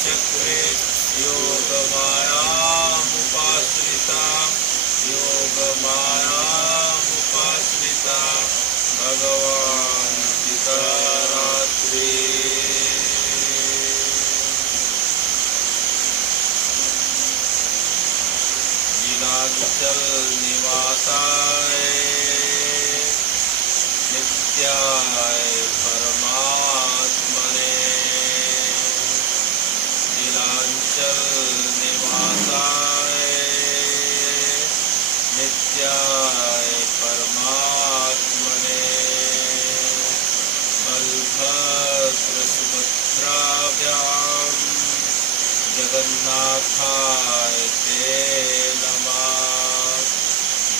चक्रे योगमायामुपाश्रिता भगवान् पिता रात्रि। नीलाचल निवासाय नित्याय परमात्मने नीलाचल निवासाय नित्याय परमात्मने बलभद्र सुभद्राभ्यां जगन्नाथाय ते नमः।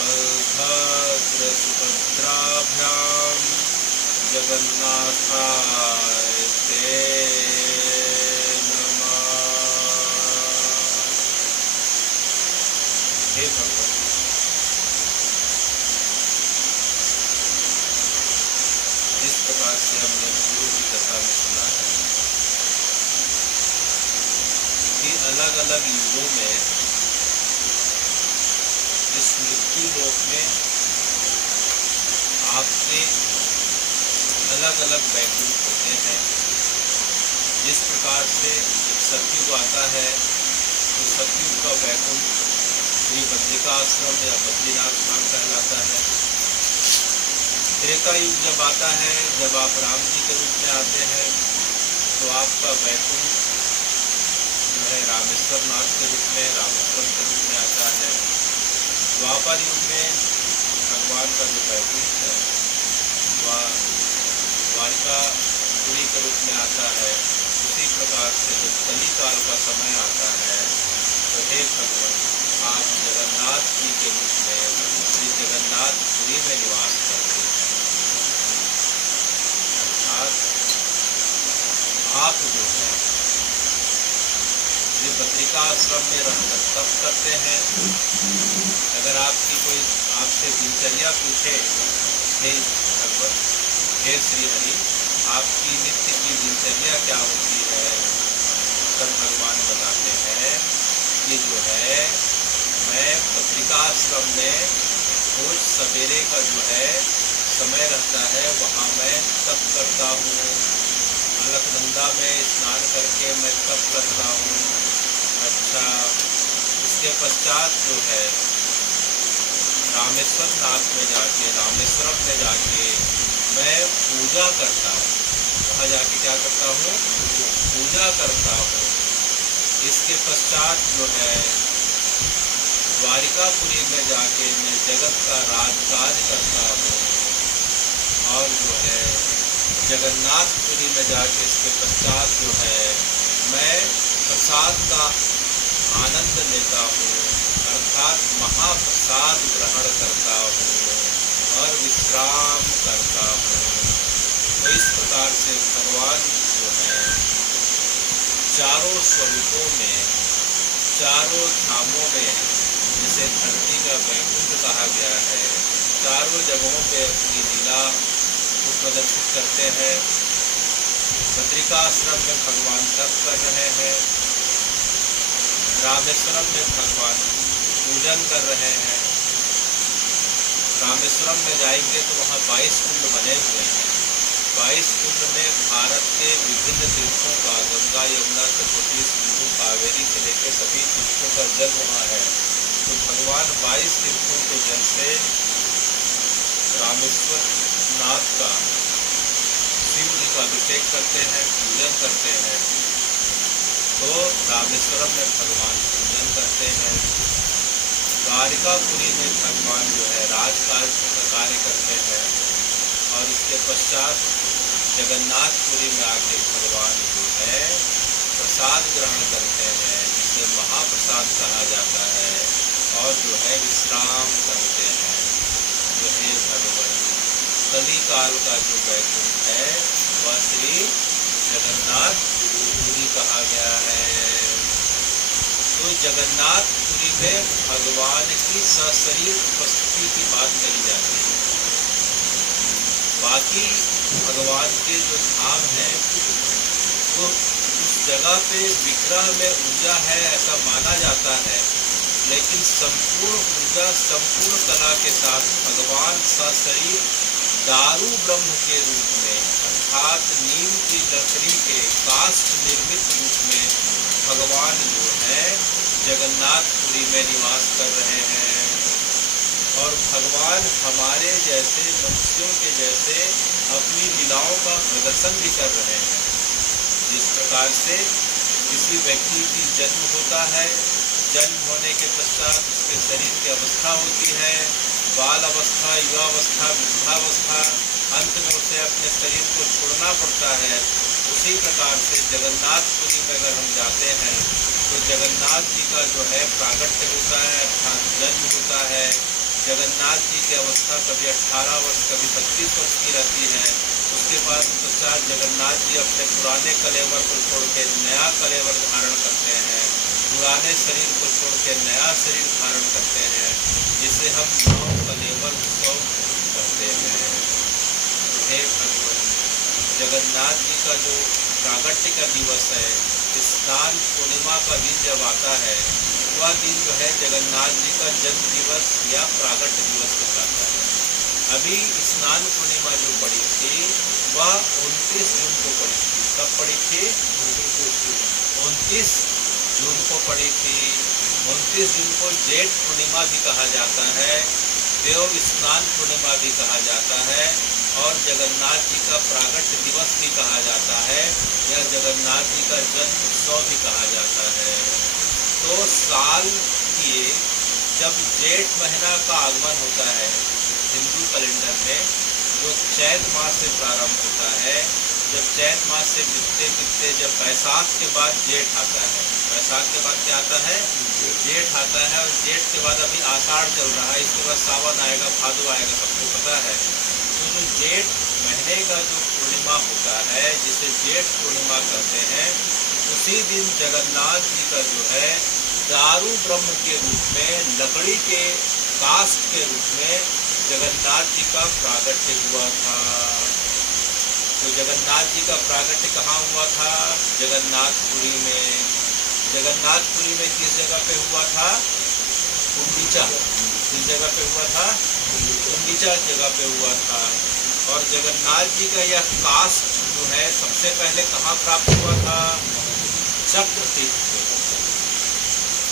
बलभद्र सुभद्राभ्यां जगन्नाथाय ते नमः। हे भगवान, जिस प्रकार से हमने गुरु की कथा में सुना है कि अलग अलग युगों में इस मृत्यु लोक में आपके अलग अलग वैकुंठ होते हैं। जिस प्रकार से जब सतयुग आता है तो सतयुग का वैकुंठ श्री बद्रिका आश्रम या बद्रीनाथ धाम कहलाता है। त्रेता युग जब आता है, जब आप राम जी के रूप में आते हैं तो आपका वैकुंठ जो है रामेश्वर नाथ के रूप में, रामेश्वर के रूप में आता है। द्वापर युग में भगवान का जो वैकुंठ है वह द्वारिकापुरी के रूप में आता है। उसी प्रकार से जब कलिकाल का समय आता है तो हे भगवान, आप जगन्नाथ जी के रूप में श्री जगन्नाथपुरी में निवास करते हैं। अर्थात आप जो है ये बद्रिका आश्रम में रहकर तप करते हैं। अगर आपकी कोई आपसे दिनचर्या पूछे, हे भगवान, हे श्री हरि, आपकी नित्य की दिनचर्या क्या होती है, तब भगवान बताते हैं कि जो है मैं बद्रिका आश्रम में रोज सवेरे का जो है समय रहता है, वहाँ मैं तप करता हूँ। अलकनंदा में स्नान करके मैं तप करता हूँ। अच्छा, इसके पश्चात जो है रामेश्वर नाथ में जाके, रामेश्वरम में जाके मैं पूजा करता हूँ। वहाँ जाके क्या करता हूँ? पूजा करता हूँ। इसके पश्चात जो है द्वारिकापुरी में जाके मैं जगत का राजकाज करता हूँ। और जो है जगन्नाथपुरी में जाके इसके पश्चात जो है मैं प्रसाद का आनंद लेता हूँ, अर्थात महाप्रसाद ग्रहण करता हूँ और विश्राम करता हूँ। तो इस प्रकार से भगवान जो है चारों स्वरूपों में, चारों धामों में, जिसे धरती का वैकुंठ कहा गया है, चारों जगहों पे अपनी लीला को प्रदर्शित करते हैं। बद्रिका आश्रम में भगवान तप कर रहे हैं, रामेश्वरम में भगवान पूजन कर रहे हैं। रामेश्वरम में जाएंगे तो वहाँ 22 कुंड बने हुए हैं। 22 कुंड में भारत के विभिन्न तीर्थों का, गंगा, यमुना, सरस्वती, सिंधु, कावेरी से लेकर सभी तीर्थों का जल वहाँ है। तो भगवान 22 तीर्थों के जल से रामेश्वर नाथ का, शिव जी का अभिषेक करते हैं, पूजन करते हैं, तो रामेश्वरम में भगवान पूजन करते हैं। द्वारिकापुरी में भगवान जो है राजकाज का कार्य करते हैं, और इसके पश्चात जगन्नाथपुरी में आके भगवान जो है प्रसाद ग्रहण करते हैं, जिसे महाप्रसाद कहा जाता है, और जो है विश्राम करते हैं। जो हे भगवान, कलिकाल का जो वैकुंठ है वह श्री जगन्नाथपुरी कहा गया है। तो जगन्नाथपुरी में भगवान की सशरीर उपस्थिति की बात कही जाती है। बाकी भगवान के जो धाम है वो उस जगह पे विग्रह में ऊर्जा है ऐसा माना जाता है, लेकिन संपूर्ण ऊर्जा संपूर्ण कला के साथ भगवान सशरीर दारू ब्रह्म के रूप में, अर्थात नीम की लकड़ी के काष्ठ निर्मित रूप में भगवान जो है जगन्नाथपुरी में निवास कर रहे हैं। और भगवान हमारे जैसे मनुष्यों के जैसे अपनी लीलाओं का प्रदर्शन भी कर रहे हैं। जिस प्रकार से किसी व्यक्ति की जन्म होता है, जन्म होने के पश्चात उसके शरीर की अवस्था होती है, बाल अवस्था, युवावस्था, वृद्धावस्था, अंत में उसे अपने शरीर को छोड़ना पड़ता है। उसी प्रकार से जगन्नाथपुरी में अगर हम जाते हैं तो जगन्नाथ जी का जो है प्रागट्य होता है, अर्थात जन्म होता है। जगन्नाथ जी की अवस्था कभी 18 वर्ष कभी 25 वर्ष की रहती है। उसके बाद पश्चात जगन्नाथ जी अपने पुराने कलेवर को छोड़ के नया कलेवर धारण करते हैं, पुराने शरीर को छोड़ के नया शरीर धारण करते हैं, जिसे हम नव कलेवर उत्सव कहते हैं। हे भगवान, जगन्नाथ जी का जो प्रागट्य का दिवस है, स्नान पूर्णिमा का दिन जब आता है, वह दिन जो है जगन्नाथ जी का जन्म दिवस या प्रागट्य दिवस कहलाता है। अभी स्नान पूर्णिमा जो पड़ी थी वह 29 जून को पड़ी थी। कब पड़ी थी? 29 जून को पड़ी थी। 29 जून को जेठ पूर्णिमा भी कहा जाता है, देव स्नान पूर्णिमा भी कहा जाता है, और जगन्नाथ जी का प्रागट्य दिवस भी कहा जाता है, या जगन्नाथ जी का जन्म उत्सव भी कहा जाता है। तो साल की जब जेठ महीना का आगमन होता है हिंदू कैलेंडर में, जो चैत मास से प्रारंभ होता है, जब चैत मास से बीतते जब बैसाख के बाद जेठ आता है, बैसाख के बाद क्या आता है? जेठ आता है, और जेठ के बाद अभी आषाढ़ चल रहा है, इसके बाद सावन आएगा, भादो आएगा, सबको पता है। तो जो जेठ महीने का जो पूर्णिमा होता है, जिसे जेठ पूर्णिमा कहते हैं, उसी दिन जगन्नाथ जी का जो है दारू ब्रह्म के रूप में, लकड़ी के काष्ठ के रूप में जगन्नाथ जी का प्रागट्य हुआ था। तो जगन्नाथ जी का प्रागट्य कहाँ हुआ था? जगन्नाथपुरी में। जगन्नाथपुरी में किस जगह पे हुआ था? गुंडीचा। किस जगह पे हुआ था? गुंडीचा जगह पे हुआ था। और जगन्नाथ जी का यह काष्ठ जो है सबसे पहले कहाँ प्राप्त हुआ था? चक्र तीर्थ।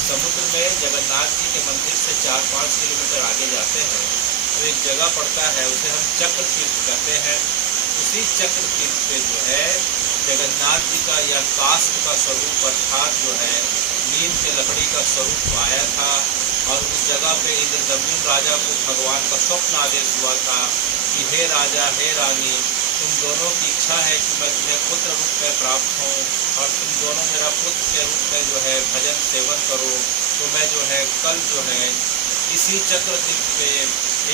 समुद्र में जगन्नाथ जी के मंदिर से 4-5 किलोमीटर आगे जाते हैं तो एक जगह पड़ता है, उसे हम चक्र तीर्थ कहते हैं। उसी चक्र तीर्थ पे जो है जगन्नाथ जी का यह काष्ठ का स्वरूप, अर्थात जो है नीम के लकड़ी का स्वरूप पाया था। और उस जगह पे इंद्रदम्युम्न राजा को भगवान का स्वप्न आदेश हुआ था कि हे राजा, हे रानी, तुम दोनों की इच्छा है कि मैं तुम्हें पुत्र रूप में प्राप्त हूँ, और तुम दोनों मेरा पुत्र के रूप में जो है भजन सेवन करो। तो मैं जो है कल जो है इसी चक्र तीर्थ पे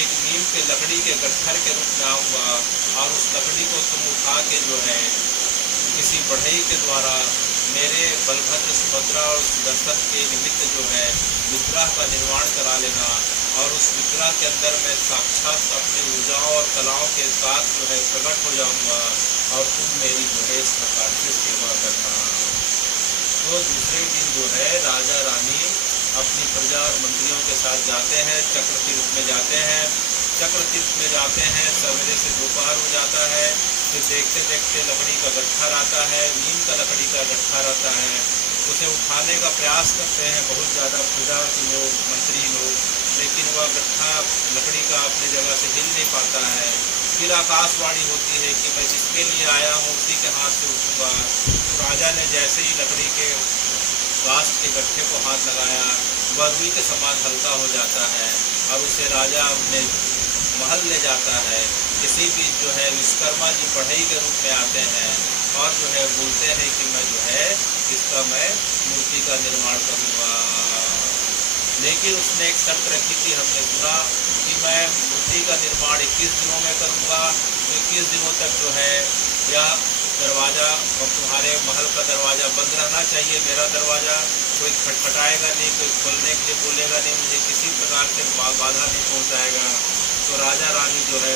एक नीम के लकड़ी के गट्ठर के रूप में आऊँगा, और उस लकड़ी को तुम उठा के जो है किसी बढ़ई के द्वारा मेरे बलभद्र, सुभद्रा और सुदर्शन के निमित्त जो है विग्रह का निर्माण करा लेना, और उस विग्रह के अंदर मैं साक्षात अपनी ऊर्जाओं और कलाओं के साथ जो है प्रकट हो जाऊंगा, और तुम मेरी जो है इस प्रकार से सेवा करना। तो दूसरे दिन जो है राजा रानी अपनी प्रजा और मंत्रियों के साथ जाते हैं, चक्र तीर्थ में जाते हैं। चक्र तीर्थ में जाते हैं, सवेरे से दोपहर हो जाता है, फिर देखते देखते लकड़ी का गट्ठर आता है, नीम का लकड़ी का गट्ठर आता है। उसे उठाने का प्रयास करते हैं बहुत ज़्यादा प्रजा के लोग, मंत्री लोग, लेकिन वह गट्ठा लकड़ी का अपनी जगह से हिल नहीं पाता है। फिर आकाशवाणी होती है कि मैं जिसके लिए आया हूँ उसी के हाथ से उठूँगा। तो राजा ने जैसे ही लकड़ी के काष्ठ के गट्ठे को हाथ लगाया, वह रुई के समान हल्का हो जाता है और उसे राजा अपने महल ले जाता है। इसी बीच जो है विश्वकर्मा जी बढ़ई के रूप में आते हैं और जो है बोलते हैं कि मैं जो है इसका मैं मूर्ति का निर्माण करूँगा। लेकिन उसने एक शर्त रखी थी, हमने सुना कि मैं मूर्ति का निर्माण 21 दिनों में करूँगा। तो 21 दिनों तक जो है यह दरवाज़ा और तुम्हारे महल का दरवाज़ा बंद रहना चाहिए। मेरा दरवाज़ा कोई खटखटाएगा नहीं, कोई खोलने के लिए बोलेगा नहीं, मुझे किसी प्रकार से बाधा नहीं पहुँचाएगा। तो राजा रानी जो है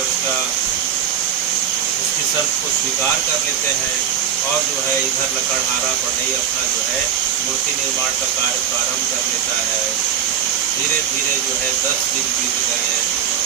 उसकी शर्त को स्वीकार कर लेते हैं और जो है इधर लकड़हारा बढ़ई अपना जो है मूर्ति निर्माण का कार्य प्रारंभ कर लेता है। धीरे धीरे जो है 10 दिन बीत गए।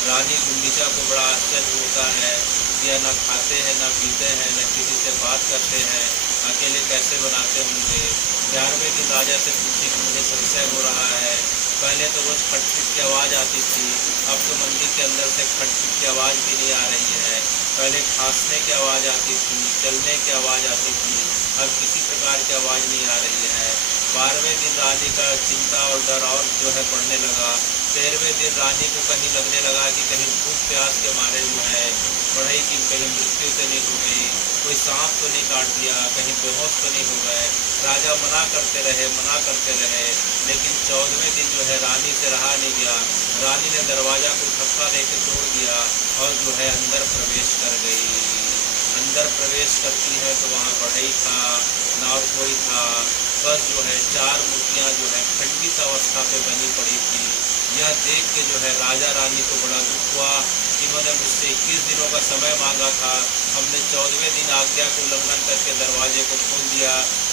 रानी गुंडीचा को बड़ा आश्चर्य होता है कि यह न खाते हैं, न पीते हैं, न किसी से बात करते हैं, अकेले कैसे बनाते होंगे। 11वें दिन राजा से पूछी कि मुझे संशय हो रहा है। पहले तो रोज खटखट की आवाज़ आती थी, अब तो मंदिर के अंदर से खटखट की आवाज़ भी नहीं आ रही है। पहले खांसने की आवाज़ आती थी, चलने की आवाज़ आती थी, अब किसी प्रकार की आवाज़ नहीं आ रही है। 12वें दिन रानी का चिंता और डर और जो है बढ़ने लगा। 13वें दिन रानी को कहीं लगने लगा कि कहीं भूख प्यास के मारे जो है बढ़ई की कहीं मृत्यु तो नहीं हो गई, कोई सांप तो नहीं काट दिया, कहीं बेहोश तो नहीं हो गए। राजा मना करते रहे, लेकिन 14वें दिन जो है रानी से रहा नहीं गया। रानी ने दरवाज़ा को धक्का देकर तोड़ दिया और जो है अंदर प्रवेश कर गई। अंदर प्रवेश करती है तो वहाँ बढ़ई था, ना और कोई था, बस जो है 4 मूर्तियाँ जो है खंडित अवस्था पे बनी पड़ी थी। यह देख के जो है राजा रानी को बड़ा दुख हुआ। इन्होंने मुझसे 21 दिनों का समय मांगा था, हमने 14वें दिन आज्ञा को उल्लंघन करके दरवाजे को खोल दिया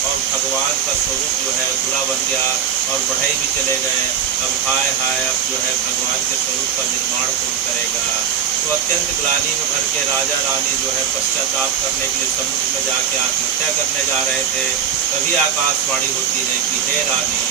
और भगवान का स्वरूप जो है बुरा बन गया और बढ़ई भी चले गए। अब हाय हाय, अब जो है भगवान के स्वरूप का निर्माण कौन करेगा। तो अत्यंत ग्लानि में भर के राजा रानी जो है पश्चाताप करने के लिए समुद्र में जाके आत्महत्या करने जा रहे थे। तभी आकाशवाणी होती है कि हे रानी,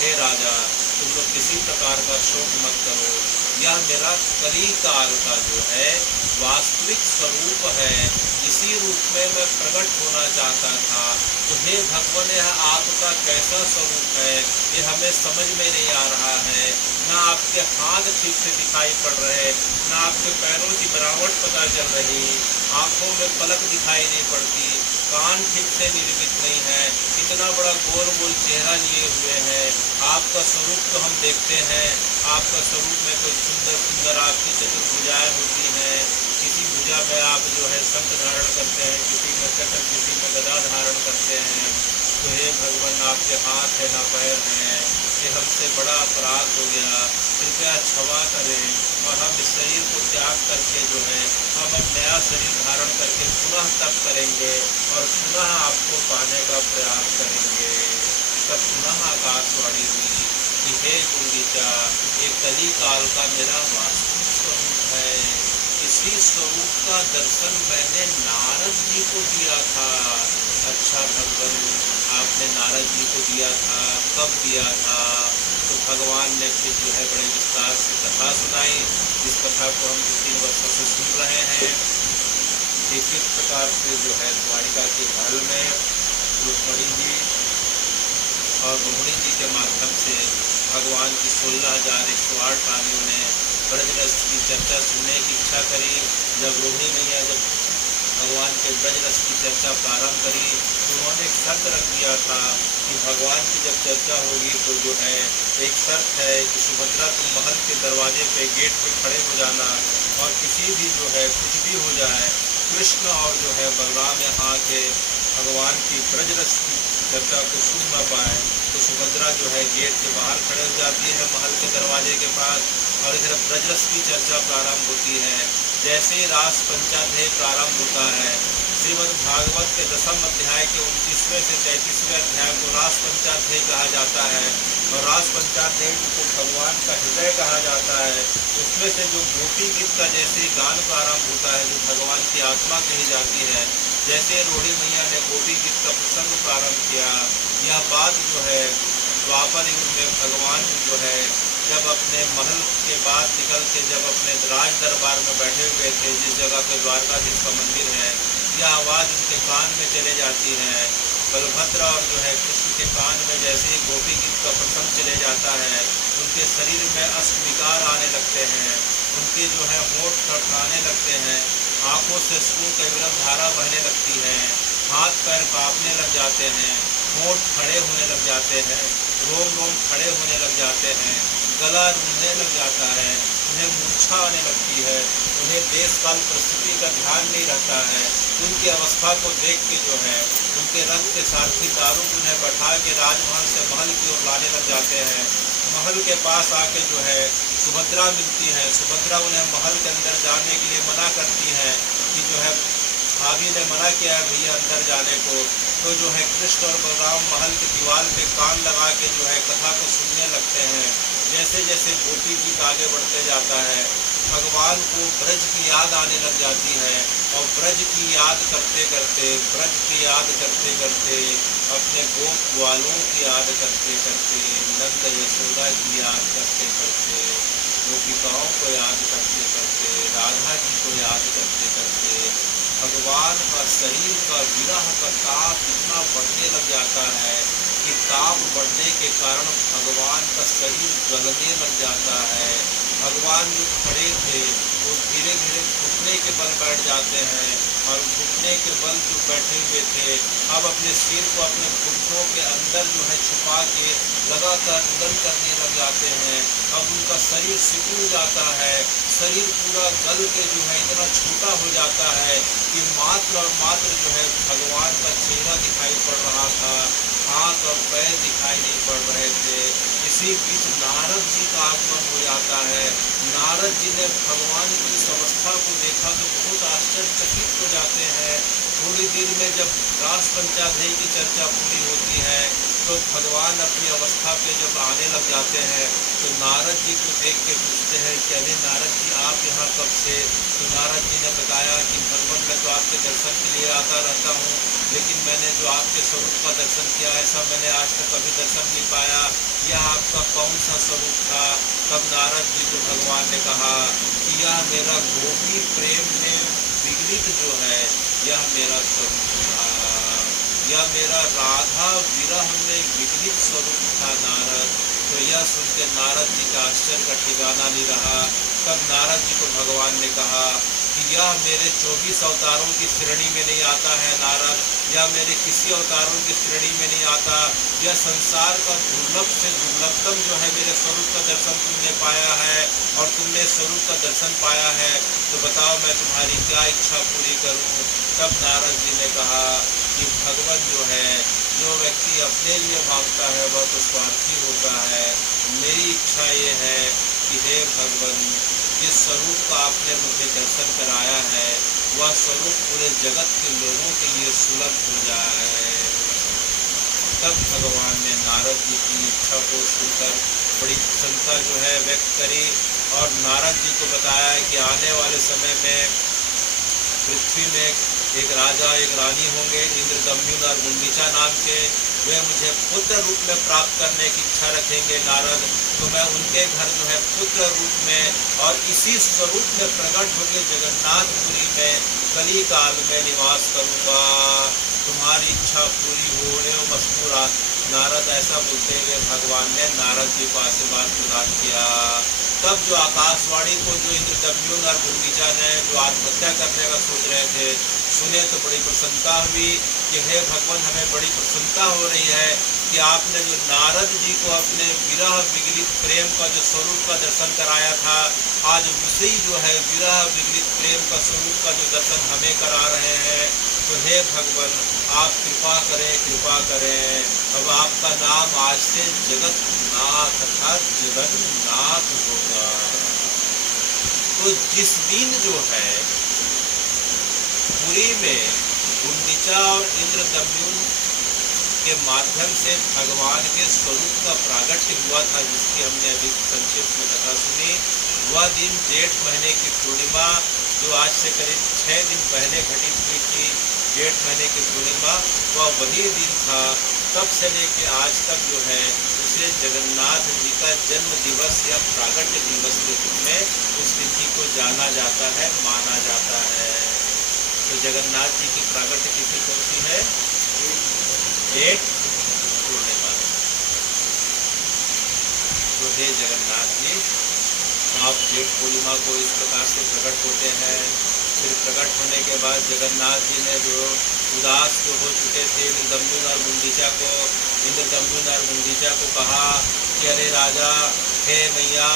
हे राजा, तुम लोग किसी प्रकार का शोक मत करो, यह मेरा कलिकाल का जो है वास्तविक स्वरूप है। इसी रूप में मैं प्रकट होना चाहता था। तो हे भगवान, यह आपका कैसा स्वरूप है ये हमें समझ में नहीं आ रहा है। ना आपके हाथ ठीक से दिखाई पड़ रहे, ना आपके पैरों की बनावट पता चल रही, आँखों में पलक दिखाई नहीं पड़ती, कान ठीक से निर्मित नहीं है, इतना बड़ा गोल गोल चेहरा लिए हुए हैं। आपका स्वरूप तो हम देखते हैं, आपका स्वरूप में कोई सुंदर सुंदर आपकी चतुर्भुजाएं होती हैं। किसी भुजा में आप जो है शंख धारण करते हैं, किसी में चक्र, किसी में गदा धारण करते हैं। तो हे भगवान, आपके हाथ है ना पैर हैं, ये हमसे बड़ा अपराध हो गया, कृपया क्षमा करें और हम इस शरीर को त्याग करके जो है हम अब नया शरीर धारण करके पुनः तप करेंगे और पुनः आपको पाने का प्रयास करेंगे। तब पुनः आकाशवाणी हुई कि हे गुंडीचा, ये कलिकाल का मेरा वास्तविक स्वरूप है। इसी स्वरूप का दर्शन मैंने नारद जी को दिया था। अच्छा भगवान, आपने नारद जी को दिया था, कब दिया था? तो भगवान ने फिर जो है बड़े विस्तार से कथा सुनाई, जिस कथा को हम 2-3 वर्षों से सुन रहे हैं कि किस प्रकार से जो है द्वारिका के महल में रुक्मणी जी और रोहिणी जी के माध्यम से भगवान की 16,108 रानियों ने ब्रजरस की चर्चा सुनने की इच्छा करी। जब रोहिणी मैया जब भगवान के ब्रजरस की चर्चा प्रारंभ करी तो उन्होंने एक शर्त रख दिया था कि भगवान की जब चर्चा होगी तो जो है एक शर्त है कि सुभद्रा, तुम महल के दरवाजे पे गेट पे खड़े हो जाना और किसी भी जो है कुछ भी हो जाए, कृष्ण और जो है बलराम यहाँ के भगवान की ब्रजरस की चर्चा को सुन न पाए तो सुभद्रा जो है गेट के बाहर खड़े हो जाती है महल के दरवाजे के पास और इधर ब्रजरस की चर्चा प्रारंभ होती है। जैसे ही रास पंचाध्याय प्रारंभ होता है, श्रीमद् भागवत के 10वें अध्याय के 29वें से 33वें अध्याय को रास पंचाध्याय कहा जाता है और रास पंचाध्याय को भगवान का हृदय कहा जाता है। उसमें से जो गोपी गीत का जैसे गान प्रारंभ होता है, जो भगवान की आत्मा कही जाती है, जैसे रोहिणी मैया ने गोपी गीत का प्रसंग प्रारंभ किया, यह बात जो है द्वापर युग में भगवान जो है जब अपने महल के बाद निकल के जब अपने राज दरबार में बैठे हुए थे, जिस जगह पे द्वारकाधीश का मंदिर है, यह आवाज़ उनके कान में चले जाती है। बलभद्र और जो है कृष्ण के कान में जैसे ही गोपी गीत का प्रसंग चले जाता है, उनके शरीर में अष्ट विकार आने लगते हैं, उनके जो है होंठ थरथराने लगते हैं, आंखों से सूर्य कैवलम धारा बहने लगती है, हाथ पैर कांपने लग जाते हैं, होंठ खड़े होने लग जाते हैं, रोम रोम खड़े होने लग जाते हैं, गला रूंधने लग जाता है, उन्हें मूर्छा आने लगती है, उन्हें देश काल परिस्थिति का ध्यान नहीं रहता है। उनकी अवस्था को देख के जो है उनके रथ के सारथी दारुक उन्हें बैठा के राजमहल से महल की ओर लाने लग जाते हैं। महल के पास आके जो है सुभद्रा मिलती है। सुभद्रा उन्हें महल के अंदर जाने के लिए मना करती है कि जो है भाभी ने मना किया है भैया अंदर जाने को। तो जो है कृष्ण और बलराम महल की दीवार पे कान लगा के जो है कथा को सुनने लगते हैं। जैसे जैसे गोपी गीत आगे बढ़ते जाता है, भगवान को ब्रज की याद आने लग जाती है और ब्रज की याद करते करते, ब्रज की याद करते करते, अपने गोप ग्वालों की याद करते करते, नंद यशोदा की याद करते करते, गोपिकाओं को याद करते करते, राधा जी को याद करते करते, भगवान का शरीर का विरह का ताप इतना बढ़ने लग जाता है कि ताप बढ़ने के कारण भगवान का शरीर गलने लग जाता है। भगवान जो खड़े थे वो धीरे धीरे घुटने के बल बैठ जाते हैं और घुटने के बल जो बैठे हुए थे अब अपने सिर को अपने घुटनों के अंदर जो है छुपा के लगातार रुदन करने लग जाते हैं। अब उनका शरीर सिकुड़ जाता है, शरीर पूरा गल के जो है इतना छोटा हो जाता है कि मात्र और मात्र जो है भगवान का चेहरा दिखाई पड़ रहा था, हाथ और पैर दिखाई नहीं पड़ रहे थे। इसी बीच नारद जी का आगमन हो जाता है। नारद जी ने भगवान की इस अवस्था को देखा तो बहुत आश्चर्यचकित हो जाते हैं। थोड़ी देर में जब रास पंचाध्यायी की चर्चा पूरी होती है तो भगवान अपनी अवस्था पे जब आने लग जाते हैं तो नारद जी को देख के पूछते हैं कि अरे नारद जी आप यहाँ कब से? तो नारद जी ने बताया कि भगवान मैं तो आपके दर्शन के लिए आता रहता हूँ, लेकिन मैंने जो आपके स्वरूप का दर्शन किया ऐसा मैंने आज तक कभी दर्शन नहीं पाया। यह आपका कौन सा स्वरूप था? तब नारद जी को भगवान ने कहा कि यह मेरा गोपी प्रेम में विगलित जो है यह मेरा स्वरूप था, यह मेरा राधा विरह में विगलित स्वरूप था नारद। तो यह सुनकर नारद जी का आश्चर्य का ठिकाना नहीं रहा। तब नारद जी को भगवान ने कहा कि यह मेरे 24 अवतारों की श्रेणी में नहीं आता है नारद, यह मेरे किसी अवतारों की श्रेणी में नहीं आता। यह संसार का दुर्लभ से दुर्लभतम जो है मेरे स्वरूप का दर्शन तुमने पाया है और तुमने स्वरूप का दर्शन पाया है, तो बताओ मैं तुम्हारी क्या इच्छा पूरी करूं? तब नारद जी ने कहा कि भगवान जो है, जो व्यक्ति अपने लिए मांगता है वह तो स्वार्थी होता है। मेरी इच्छा ये है कि हे भगवान, जिस स्वरूप का आपने मुझे दर्शन कराया है वह स्वरूप पूरे जगत के लोगों के लिए सुलभ हो जाए। तब भगवान ने नारद जी की इच्छा को सुनकर बड़ी प्रसन्नता जो है व्यक्त करी और नारद जी को बताया कि आने वाले समय में पृथ्वी में एक राजा एक रानी होंगे, इंद्रदम्युन और गुंडीचा नाम के। वे मुझे पुत्र रूप में प्राप्त करने की इच्छा रखेंगे नारद, तो मैं उनके घर जो है पुत्र रूप में और इसी स्वरूप में प्रकट होकर जगन्नाथपुरी में कली काल में निवास करूँगा। तुम्हारी इच्छा पूरी हो एवं मस्तूरा। नारद ऐसा बोलते हुए भगवान ने नारद जी को आशीर्वाद प्रदान किया। तब जो आकाशवाणी को जो इंद्रदम्युन और गुंडीचा ने जो आत्महत्या करने का सोच रहे थे सुने तो बड़ी प्रसन्नता हुई कि हे भगवान, हमें बड़ी प्रसन्नता हो रही है कि आपने जो नारद जी को अपने विरह विगलित प्रेम का जो स्वरूप का दर्शन कराया था, आज उसे ही जो है विरह विगलित प्रेम का स्वरूप का जो दर्शन हमें करा रहे हैं। तो हे भगवान, आप कृपा करें, कृपा करें। अब आपका नाम आज से जगन्नाथ अर्थात जगन्नाथ होगा। तो जिस दिन जो है पुरी में गुंडीचा और इंद्रदम्युन के माध्यम से भगवान के स्वरूप का प्रागट्य हुआ था, जिसकी हमने अभी संक्षिप्त में कथा सुनी, वह दिन जेठ महीने की पूर्णिमा जो आज से करीब 6 दिन पहले घटित हुई थी, जेठ महीने की पूर्णिमा, वह वही दिन था। तब से लेके आज तक जो है उसे जगन्नाथ जी का जन्म दिवस या प्रागट्य दिवस के रूप में उस तिथि को जाना जाता है, माना जाता है। तो जगन्नाथ जी की प्रागट्य तिथि कौन सी है? जेठ पूर्णिमा। तो हे जगन्नाथ जी, आप जेठ पूर्णिमा को इस प्रकार से प्रकट होते हैं। फिर प्रकट होने के बाद जगन्नाथ जी ने जो उदास जो हो चुके थे इंद्रदम्युन और गुंडीचा को कहा कि अरे राजा, हे मैया,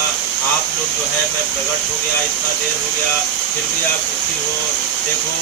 आप लोग जो है मैं प्रकट हो गया, इतना देर हो गया, फिर भी आप दुखी हो। देखो,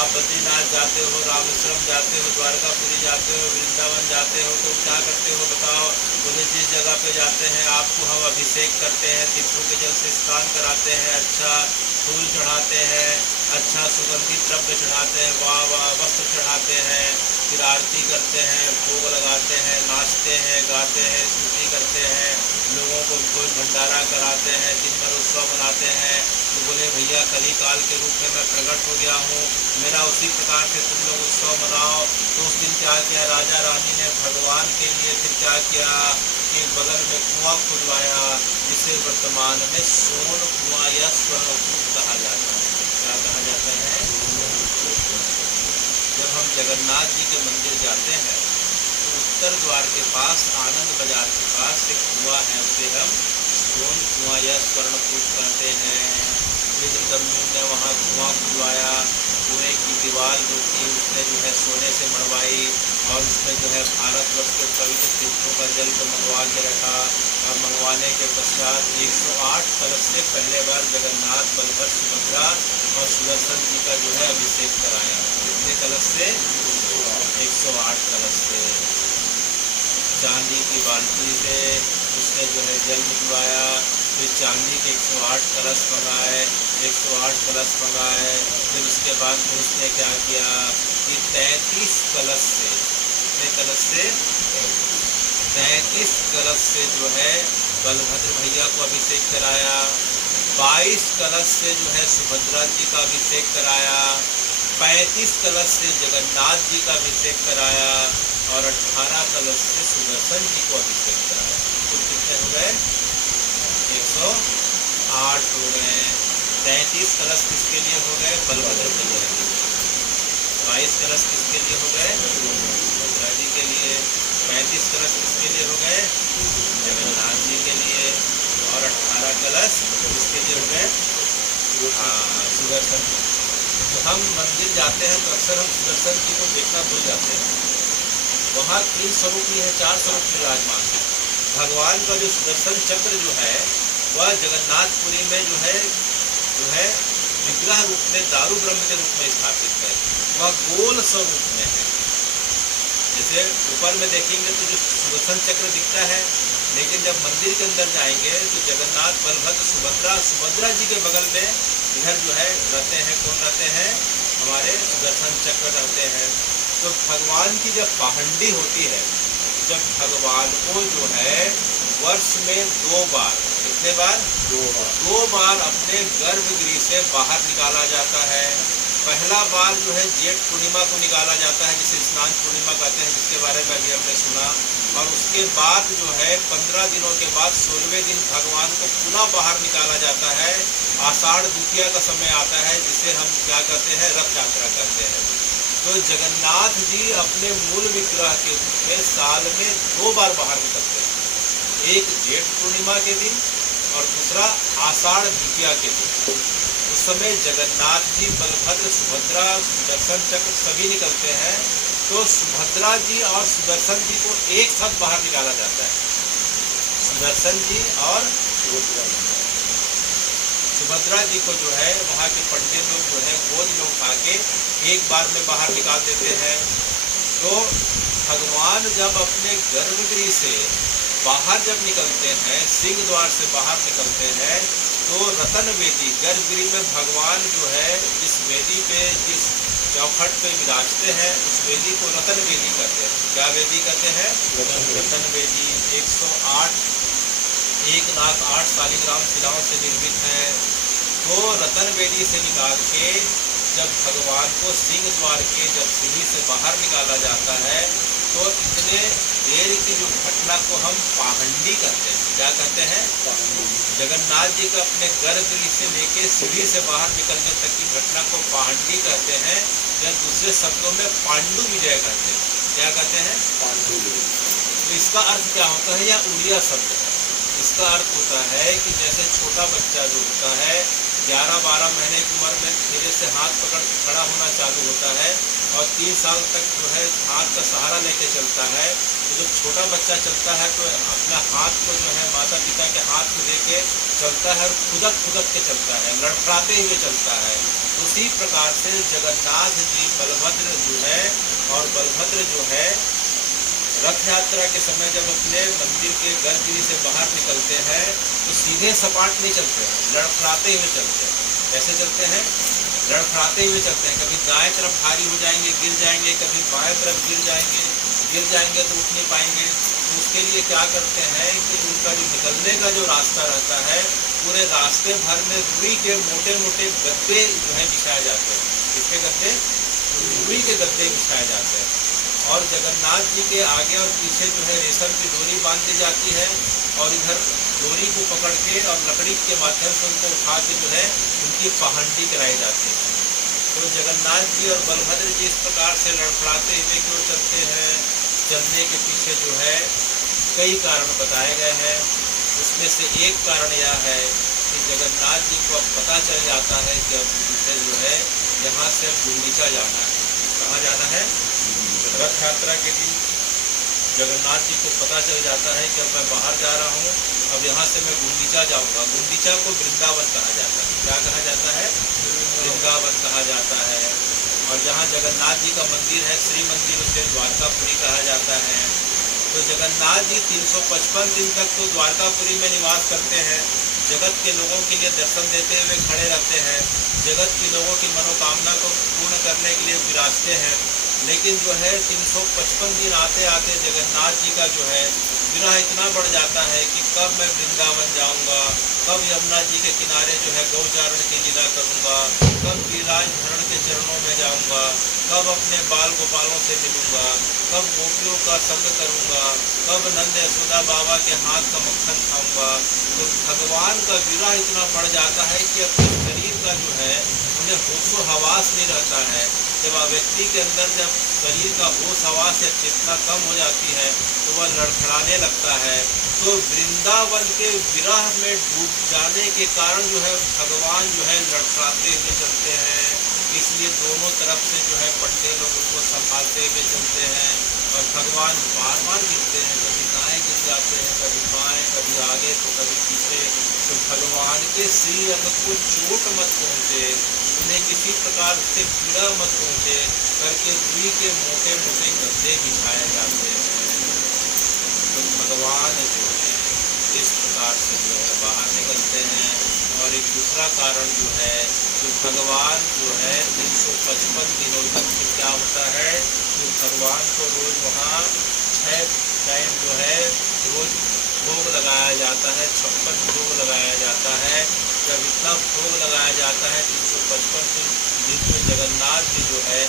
आप बद्रीनाथ जाते हो, रामेश्वरम जाते हो, द्वारकापुरी जाते हो, वृंदावन जाते हो, तो क्या करते हो बताओ? बोले जिस जगह पे जाते हैं आपको हम अभिषेक करते हैं, तीर्थों के जल से स्नान कराते हैं, अच्छा फूल चढ़ाते हैं, अच्छा सुगंधित द्रव्य चढ़ाते हैं, वाह वाह वस्त्र चढ़ाते हैं, फिर आरती करते हैं, भोग लगाते हैं, नाचते हैं, गाते हैं, स्तुति करते हैं, लोगों को भोज भंडारा कराते हैं, दिन भर उत्सव मनाते हैं। तो बोले भैया, कली काल के रूप में मैं प्रकट हो गया हूँ, मेरा उसी प्रकार से तुम लोग उत्सव मनाओ। तो उस दिन क्या किया राजा रानी ने भगवान के लिए? फिर क्या किया कि बगल में कुआं खुदवाया, जिसे वर्तमान में सोन कुआं या स्वर्णकूप कहा जाता है। क्या कहा जाता है? जब हम जगन्नाथ जी के मंदिर जाते हैं तो उत्तर द्वार के पास आनंद बाजार के पास एक कुआं है, उसे हम सोन कुआं या स्वर्णकूप कहते हैं। इंद्रदम्युन ने वहाँ कुआं खुदवाया, कुएं की दीवार जो थी उसने जो है सोने से मरवाई और उसमें जो है भारतवर्ष के पवित्र तीर्थों का जल को मंगवा के रखा। और मंगवाने के पश्चात 108 कलश से पहले बार जगन्नाथ, बलभद्र, सुभद्रा और सुदर्शन जी का जो है अभिषेक कराया। कितने कलश से? 108 कलश से। चांदी की बाल्टी से उसने जो है जल निकलवाया, फिर चांदी के 108 कलश मंगाए, 108 कलश मंगाए। फिर उसके बाद फिर उसने क्या किया कि 33 कलश से, कितने कलश से? 33 कलश से जो है बलभद्र भैया को अभिषेक कराया, 22 कलश से जो है सुभद्रा जी का अभिषेक कराया, 35 कलश से जगन्नाथ जी का अभिषेक कराया और 18 कलश से सुदर्शन जी को अभिषेक कराया। कुल कितने हो गए? 108 हो गए। 33 कलश किसके लिए हो गए? बलभद्र भैया के लिए। 22 कलश किसके लिए हो गए? सुभद्रा जी के लिए। 35 कलश किसके लिए हो गए? जगन्नाथ जी के लिए। और 18 कलश किसके लिए हो गए? सुदर्शन जी। तो हम मंदिर जाते हैं तो अक्सर हम सुदर्शन जी को देखना भूल जाते हैं। वहाँ 3 स्वरूप ही है, 4 स्वरूप विराजमान है। भगवान का जो सुदर्शन चक्र जो है वह जगन्नाथपुरी में जो है विग्रह रूप में दारू ब्रह्म के रूप में स्थापित है। वह गोल स्वरूप में है। जैसे ऊपर में देखेंगे तो जो सुदर्शन चक्र दिखता है, लेकिन जब मंदिर के अंदर जाएंगे तो जगन्नाथ, बलभद्र, सुभद्रा जी के बगल में इधर जो है रहते हैं, कौन रहते हैं? हमारे सुदर्शन चक्र रहते हैं। तो भगवान की जब पाहंडी होती है, जब भगवान को जो है वर्ष में 2 बार, कितने बार? 2 बार अपने गर्भगृह से बाहर निकाला जाता है। पहला बार जो है जेठ पूर्णिमा को निकाला जाता है, जिसे स्नान पूर्णिमा कहते हैं, जिसके बारे में अभी हमने सुना। और उसके बाद जो है 15 दिनों के बाद 16वें दिन भगवान को पुनः बाहर निकाला जाता है। आषाढ़ द्वितीया का समय आता है, जिसे हम क्या कहते हैं? रथ यात्रा कहते हैं। तो जगन्नाथ जी अपने मूल विग्रह के रूप में साल में 2 बार बाहर निकलते हैं, एक जेठ पूर्णिमा के दिन और दूसरा आषाढ़ द्वितीया के दिन। उस समय जगन्नाथ जी, बलभद्र, सुभद्रा, सुदर्शन चक्र सभी निकलते हैं। तो सुभद्रा जी और सुदर्शन जी को एक साथ बाहर निकाला जाता है। सुदर्शन जी और सुभद्रा जी को जो है वहाँ के पंडित लोग जो है गोद में उठा के एक बार में बाहर निकाल देते हैं। तो भगवान जब अपने गर्भगृह से बाहर जब निकलते हैं, सिंह द्वार से बाहर निकलते हैं, तो रतन वेदी, गर्भगृह में भगवान जो है जिस वेदी पे, जिस चौखट पे विराजते हैं, उस वेदी को रतन वेदी कहते हैं। क्या वेदी कहते हैं? रतन वेदी। 1 लाख 8 शालिग्राम शिलाओं से निर्मित है। तो रतन वेदी से निकाल के जब भगवान को सिंह द्वार के जब सीढ़ी से बाहर निकाला जाता है, तो इतने देर की जो घटना को हम पाहंडी कहते हैं। क्या कहते हैं? जगन्नाथ जी का अपने गर्भगृह से लेके सीढ़ी से बाहर निकलने तक की घटना को पांडी कहते हैं, या दूसरे शब्दों में पांडु विजय कहते हैं। क्या कहते हैं? पांडु विजय। तो इसका अर्थ क्या होता है? या उड़िया शब्द है। इसका अर्थ होता है कि जैसे छोटा बच्चा जो होता है 11-12 महीने की उम्र में धीरे से हाथ पकड़ के खड़ा होना चालू होता है और 3 साल तक जो है हाथ का सहारा लेके चलता है। तो जब छोटा बच्चा चलता है तो अपना हाथ को जो है माता पिता के हाथ में लेके चलता है और खुदक के चलता है, लड़खड़ाते हुए चलता है। उसी प्रकार से जगन्नाथ जी बलभद्र जो है और बलभद्र जो है रथ यात्रा के समय जब अपने मंदिर के गर्भगृह से बाहर निकलते हैं तो सीधे सपाट नहीं चलते हैं, लड़खड़ाते हुए चलते हैं। कैसे चलते हैं? लड़खड़ाते हुए चलते हैं। कभी दाएं तरफ भारी हो जाएंगे, गिर जाएंगे, कभी बाएं तरफ गिर जाएंगे तो उठ नहीं पाएंगे। तो उसके लिए क्या करते हैं कि उनका जो निकलने का जो रास्ता रहता है, पूरे रास्ते भर में रुई के मोटे मोटे गद्दे जो है बिछाए जाते हैं। किसके गद्दे? रुई के गद्दे बिछाए जाते हैं। और जगन्नाथ जी के आगे और पीछे जो है रेशम की डोरी बांध दी जाती है और इधर डोरी को पकड़ के और लकड़ी के माध्यम से उनको उठा के जो है उनकी पहांडी कराई जाती है। तो जगन्नाथ जी और बलभद्र जी इस प्रकार से लड़खड़ाते हुए क्यों चलते हैं? चलने के पीछे जो है कई कारण बताए गए हैं। उसमें से एक कारण यह है कि जगन्नाथ जी को अब पता चल जाता है कि अब मुझे जो है यहाँ से अब गुंडीचा जाना है। कहाँ जाना है? रथ यात्रा के दिन जगन्नाथ जी को पता चल जाता है कि अब मैं बाहर जा रहा हूँ, अब यहाँ से मैं गुंडीचा जाऊँगा। गुंडीचा को वृंदावन कहा जाता है। क्या कहा जाता है? वृंदावन कहा जाता है। और जहाँ जगन्नाथ जी का मंदिर है श्री मंदिर, उसे द्वारकापुरी कहा जाता है। तो जगन्नाथ जी 355 दिन तक तो द्वारकापुरी में निवास करते हैं, जगत के लोगों के लिए दर्शन देते हुए खड़े रहते हैं, जगत के लोगों की मनोकामना को पूर्ण करने के लिए विराजते हैं। लेकिन जो है 355 दिन आते आते जगन्नाथ जी का जो है विरह इतना बढ़ जाता है कि कब मैं वृंदावन जाऊंगा, कब यमुना जी के किनारे जो है गौचारण की लीला करूंगा, कब गिरिराज धरण के चरणों में जाऊंगा, कब अपने बाल गोपालों से मिलूंगा, कब गोपियों का संग करूंगा, कब नंद यशोदा बाबा के हाथ का मक्खन खाऊंगा। तो भगवान का विरह इतना बढ़ जाता है कि अपने शरीर का जो है उन्हें होशो हवास नहीं रहता है। जब व्यक्ति के अंदर जब शरीर का होश हवास या चेतना कम हो जाती है तो वह लड़खड़ाने लगता है। तो वृंदावन के विरह में डूब जाने के कारण जो है भगवान जो है लड़खड़ाते हुए चलते हैं। इसलिए दोनों तरफ से जो है पंडे लोग उनको संभालते हुए चलते हैं और भगवान बार बार गिरते हैं, कभी दाएं गिर जाते हैं, कभी बाएं, कभी आगे तो कभी पीछे। तो भगवान के श्री अंग को चोट मत पहुँचे, उन्हें किसी प्रकार से पीड़ा मत पहुँचे करके रुई के मोटे मोटे गद्दे बिछाए जाते हैं। तो भगवान जो है इस प्रकार से जो है बाहर निकलते हैं। और एक दूसरा कारण जो है कि भगवान जो है 355 दिनों तक क्या होता है कि भगवान को रोज वहाँ 6 टाइम जो है रोज भोग लगाया जाता है, 56 भोग लगाया जाता है। जब इतना भोग लगाया जाता है 355 दिन में जगन्नाथ जी जो है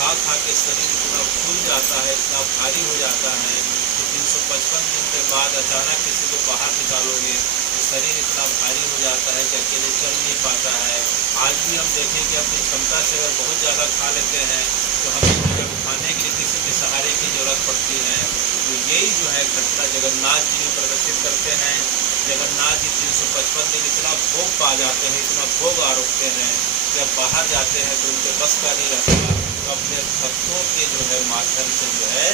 खा के शरीर इतना फूल जाता है, इतना भारी हो जाता है कि 355 दिन के बाद अचानक किसी को बाहर निकालोगे तो शरीर इतना भारी हो जाता है कि अकेले चल नहीं पाता है। आज भी हम देखें कि अपनी क्षमता से अगर बहुत ज़्यादा खा लेते हैं तो हमें जो है खाने के लिए किसी के सहारे की जरूरत पड़ती है। तो यही जो है घटना जगन्नाथ जी प्रदर्शित करते हैं। जगन्नाथ जी 355 दिन इतना भोग पा जाते हैं, इतना भोग आरोपते हैं, जब बाहर जाते हैं तो उनके बस का नहीं रहता, तो अपने भक्तों के जो है माध्यम से जो है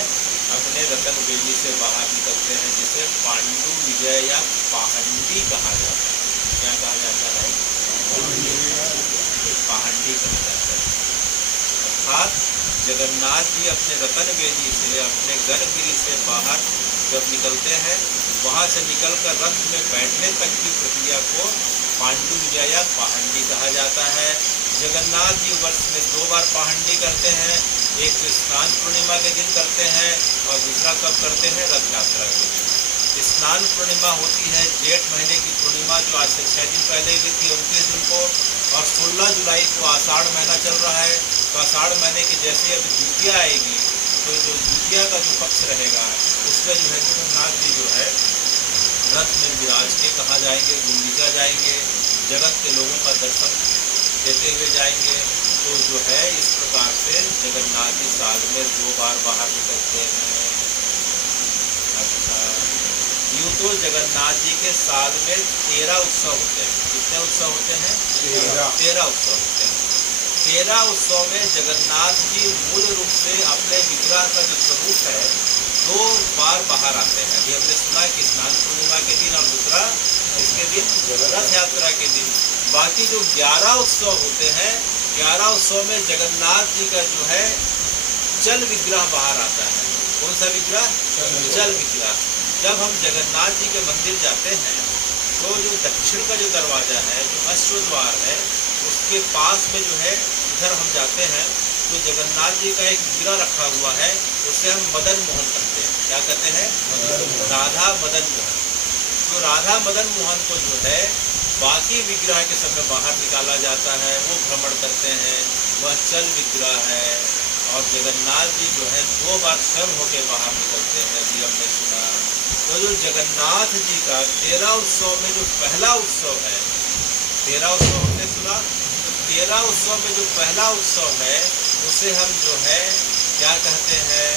अपने रतन बेली से बाहर निकलते हैं, जिसे पांडु विजय या पहांडी कहा जाता है। क्या कहा जाता है? पहांडी कहा जाता है। अर्थात जगन्नाथ जी अपने रतन बेली से, अपने गर्भगृह से बाहर जब निकलते हैं, वहाँ से निकलकर रथ में बैठने तक की प्रक्रिया को पांडु विजय या पहांडी कहा जाता है। जगन्नाथ जी वर्ष में 2 बार पहांडी करते हैं, एक तो स्नान पूर्णिमा के दिन करते हैं और दूसरा कब करते हैं? रथ यात्रा के दिन। स्नान पूर्णिमा होती है जेठ महीने की पूर्णिमा, जो आज से 6 दिन पहले हुई थी 29 दिन को, और 16 जुलाई को आषाढ़ महीना चल रहा है। तो आषाढ़ महीने की जैसे अब द्वितीया आएगी तो जो द्वितीया का जो पक्ष रहेगा उसमें जो है जगन्नाथ जी जो है रथ में विराज के कहाँ जाएंगे, गुंडीचा जाएंगे, जगत के लोगों का दर्शन देते हुए जाएंगे। तो जो है इस प्रकार से जगन्नाथ जी साल में 2 बार बाहर निकलते हैं। अच्छा, यूँ तो जगन्नाथ जी के साल में 13 उत्सव होते हैं। कितने उत्सव होते हैं? 13 उत्सव होते हैं। 13 उत्सव में जगन्नाथ जी मूल रूप से अपने विग्रह का जो स्वरूप है 2 बार बाहर आते हैं। अभी हमने सुना कि स्नान पूर्णिमा के दिन और दूसरा इसके दिन रथ यात्रा के दिन। बाकी जो 11 उत्सव होते हैं, 11 उत्सव में जगन्नाथ जी का जो है चल विग्रह बाहर आता है। कौन सा विग्रह? चल विग्रह। जब हम जगन्नाथ जी के मंदिर जाते हैं तो जो दक्षिण का जो दरवाजा है, जो अश्व द्वार है, उसके पास में जो है इधर हम जाते हैं तो जगन्नाथ जी का एक विग्रह रखा हुआ है, उसे हम मदन मोहन कहते हैं। क्या कहते हैं? राधा मदन मोहन। तो राधा मदन मोहन को जो है बाकी विग्रह के समय बाहर निकाला जाता है, वो भ्रमण करते हैं, वह चल विग्रह है। और जगन्नाथ जी जो है 2 बार स्वयं होकर बाहर निकलते हैं, जी हमने सुना। तो जो जगन्नाथ जी का 13 उत्सव में जो पहला उत्सव है, 13 उत्सव हमने सुना, तो 13 उत्सव में जो पहला उत्सव है उसे हम जो है क्या कहते हैं?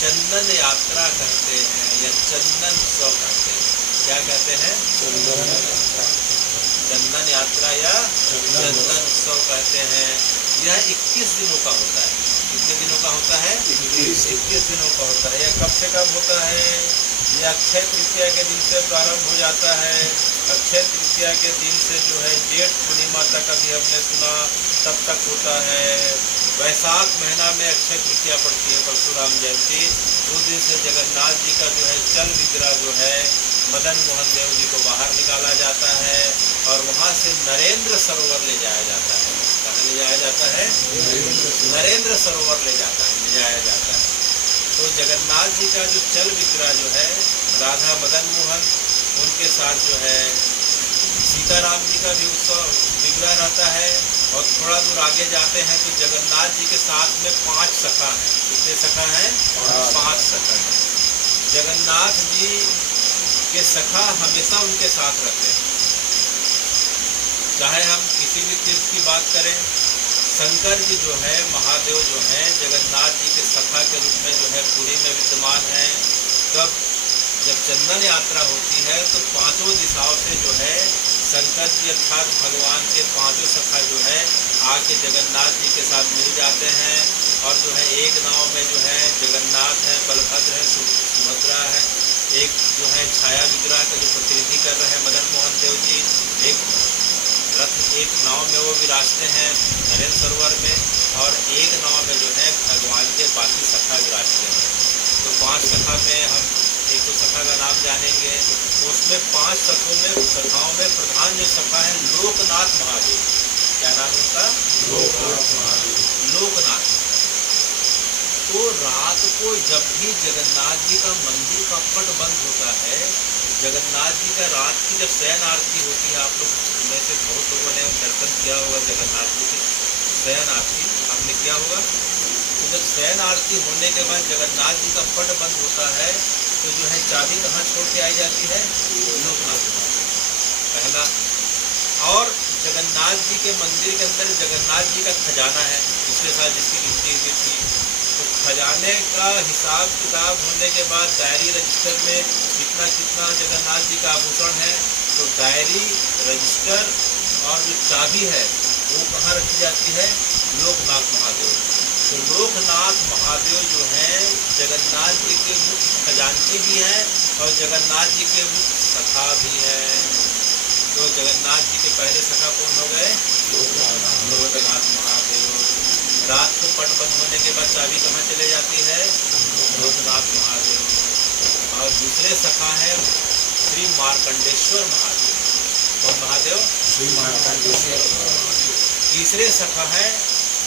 चंदन यात्रा कहते हैं या चंदन उत्सव कहते हैं। क्या कहते हैं? चंदन यात्रा या चंदन उत्सव कहते हैं। यह 21 दिनों का होता है। कितने दिनों का होता है? 21 दिनों का होता है। यह कब से कब होता है? यह अक्षय तृतीया के दिन से प्रारंभ हो जाता है। अक्षय तृतीया के दिन से जो है जेठ पूर्णिमा तक, अभी हमने सुना, तब तक होता है। वैशाख महीना में अक्षय तृतीया पड़ती है, परशुराम जयंती। उस दिन से जगन्नाथ जी का जो है चल विग्रह जो है मदन मोहन देव जी को बाहर निकाला जाता है और वहाँ से नरेंद्र सरोवर ले जाया जाता है। कहाँ ले जाया जाता है? नरेंद्र सरोवर ले जाया जाता है। तो जगन्नाथ जी का जो चल विग्रह जो है राधा मदन मोहन, उनके साथ जो है सीताराम जी का भी उत्सव विग्रह रहता है। और थोड़ा दूर आगे जाते हैं तो जगन्नाथ जी के साथ में 5 सखा हैं। कितने सखा हैं? 5 सखा हैं। जगन्नाथ जी के सखा हमेशा उनके साथ रहते हैं। चाहे हम किसी भी तीर्थ की बात करें, शंकर जी जो है, महादेव जो है, जगन्नाथ जी के सखा के रूप में जो है पुरी में विद्यमान है। तब जब चंदन यात्रा होती है तो 5 दिशाओं से जो है शंकर जी अर्थात भगवान के 5 सखा जो है आके जगन्नाथ जी के साथ मिल जाते हैं। और जो है एक नाव में जो है जगन्नाथ है, बलभद्र है, सुभद्रा है, एक जो है छाया विग्रह का जो प्रतिनिधि कर रहे हैं मदन मोहन देव जी, एक रथ, एक नाव में वो विराजते हैं नरेंद्र सरोवर में, और एक नाव में जो है भगवान के बाकी सखा विराजते हैं। तो 5 सखा में हम एक तो सखा का नाम जानेंगे। तो उसमें 5 सखाओं में प्रधान जो सखा है लोकनाथ महादेव। क्या नाम उनका? लोकनाथ महादेव। लोकनाथ। तो रात को जब भी जगन्नाथ जी का मंदिर का पट बंद होता है, जगन्नाथ जी का रात की जब शयन आरती होती है, आप लोग में से बहुत लोगों ने दर्शन किया होगा जगन्नाथ जी की शयन आरती, आपने किया होगा। तो जब शयन आरती होने के बाद जगन्नाथ जी का पट बंद होता है तो जो है चाबी कहाँ छोड़ के आई जाती है? लोकनाथ पहला। और जगन्नाथ जी के मंदिर के अंदर जगन्नाथ जी का खजाना है, पिछले साल जिसकी गिनती हुई थी। तो खजाने का हिसाब किताब होने के बाद डायरी रजिस्टर में कितना कितना जगन्नाथ जी का आभूषण है, तो डायरी रजिस्टर और जो चाबी है वो कहाँ रखी जाती है? लोकनाथ महादेव। तो लोकनाथ महादेव जो हैं जगन्नाथ जी के मुख्य खजांची भी हैं और जगन्नाथ जी के मुख्य सखा भी हैं। तो जगन्नाथ जी के पहले सखा कौन हो गए? लोकनाथ महादेव। रात को पट बंद होने के बाद चाबी कहाँ चले जाती है? लोकनाथ महादेव। और दूसरे सखा हैं श्री मार्कंडेश्वर महादेव। कौन महादेव? श्री मार्कंडेश्वर। तीसरे सखा है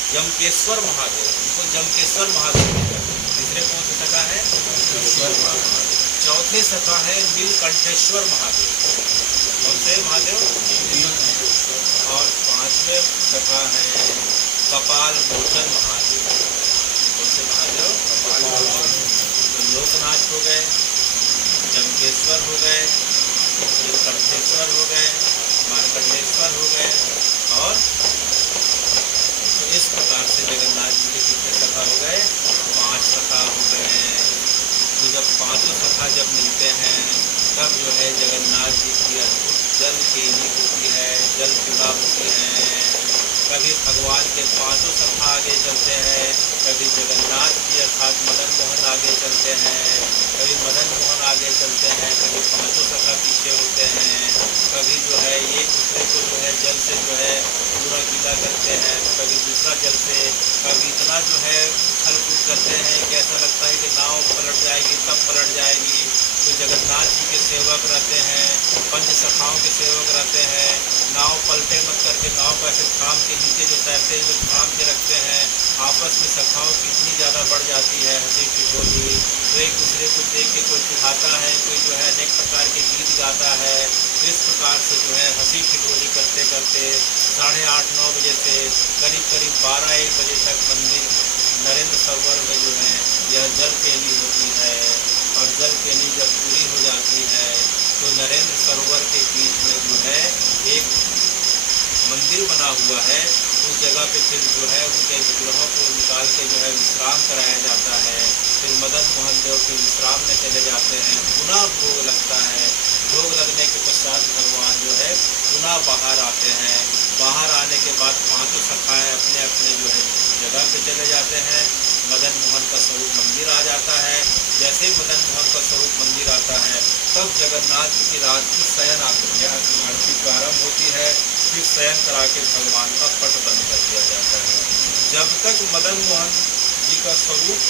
यमकेश्वर महादेव, उनको जमकेश्वर महादेव कहते हैं। तीसरे कौन से सखा है? चौथे सखा है नीलकंठेश्वर महादेव। कौन से महादेव? और 5वें सखा है कपाल मोचन महादेव। कौन से महादेव? तो लोकनाथ हो गए, जमकेश्वर हो गए, नीलकंठेश्वर हो गए, मार्कंडेश्वर हो गए, और तो इस प्रकार से जगन्नाथ जी के कितने सखा हो गए? 5 सखा हो गए। तो जब पांचों सखा जब मिलते हैं तब जो है जगन्नाथ जी की अद्भुत जल केली होती है, जल क्रीड़ा होती है। कभी भगवान के पांचों सखा आगे चलते हैं, कभी जगन्नाथ जी अर्थात मदन मोहन आगे चलते हैं, कभी मदन मोहन आगे चलते हैं, कभी पांचों सखा पीछे होते हैं, कभी जो है एक दूसरे को जो है जल से जो है पूरा गीला करते हैं, कभी दूसरा जल से, कभी इतना जो है उछल कूद करते हैं कि ऐसा लगता है कि नाव पलट जाएगी, तब पलट जाएगी। तो जगन्नाथ जी के सेवक रहते हैं, पंच सखाओं के सेवक रहते हैं, नाव पलटे मत करके नाव को ऐसे थाम के नीचे जो तैरते हैं वो थाम के रखते हैं। आपस में सखाओं की इतनी ज़्यादा बढ़ जाती है हंसी ठिठोली, तो एक दूसरे को देख के कोई चिढ़ाता है, कोई जो है अनेक प्रकार के गीत गाता है। तो इस प्रकार से जो है हंसी ठिठोली करते करते 8:30-9 बजे से करीब करीब 12-1 बजे तक मंदिर नरेंद्र सरोवर में जो है यह जल केली होती है। और जल केली जब पूरी हो जाती है तो नरेंद्र सरोवर के बीच में जो है एक मंदिर बना हुआ है, उस जगह पे फिर जो है उनके विग्रहों को निकाल के जो है विश्राम कराया जाता है। फिर मदन मोहन देव फिर विश्राम में चले जाते हैं, पुनः भोग लगता है। भोग लगने के पश्चात भगवान जो है पुनः बाहर आते हैं। बाहर आने के बाद पांचों सखाएँ अपने अपने जो है जगह पे चले जाते हैं। मदन मोहन का स्वरूप मंदिर आ जाता है। जैसे ही मदन मोहन का स्वरूप मंदिर आता है तब जगन्नाथ जी की रात की शयन आरती प्रारंभ होती है। फिर शयन करा के भगवान का पट बंद कर दिया जाता है। जब तक मदन मोहन जी का स्वरूप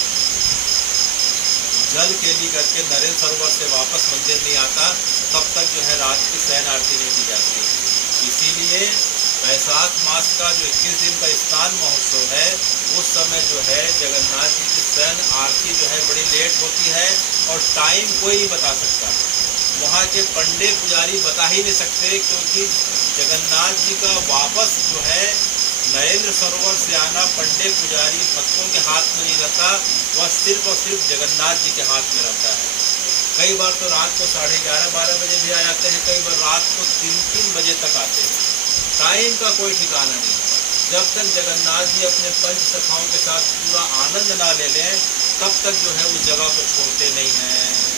जल केली करके नरेंद्र सरोवर से वापस मंदिर नहीं आता तब तक जो है रात की शयन आरती नहीं की जाती। इसीलिए वैशाख मास का जो 21 दिन का स्नान महोत्सव है उस समय जो है जगन्नाथ जी की शयन आरती जो है बड़ी लेट होती है और टाइम कोई नहीं बता सकता। वहाँ के पंडे पुजारी बता ही नहीं सकते, क्योंकि जगन्नाथ जी का वापस जो है नरेंद्र सरोवर से आना पंडे पुजारी भक्तों के हाथ में नहीं रहता, वह सिर्फ और सिर्फ जगन्नाथ जी के हाथ में रहता है। कई बार तो रात को 11:30-12 बजे भी आ जाते हैं, कई बार रात को 3-3 बजे तक आते हैं। टाइम का कोई ठिकाना नहीं। जब तक जगन्नाथ जी अपने पंच सखाओं के साथ पूरा आनंद ना ले लें तब तक जो है उस जगह को छोड़ते नहीं हैं।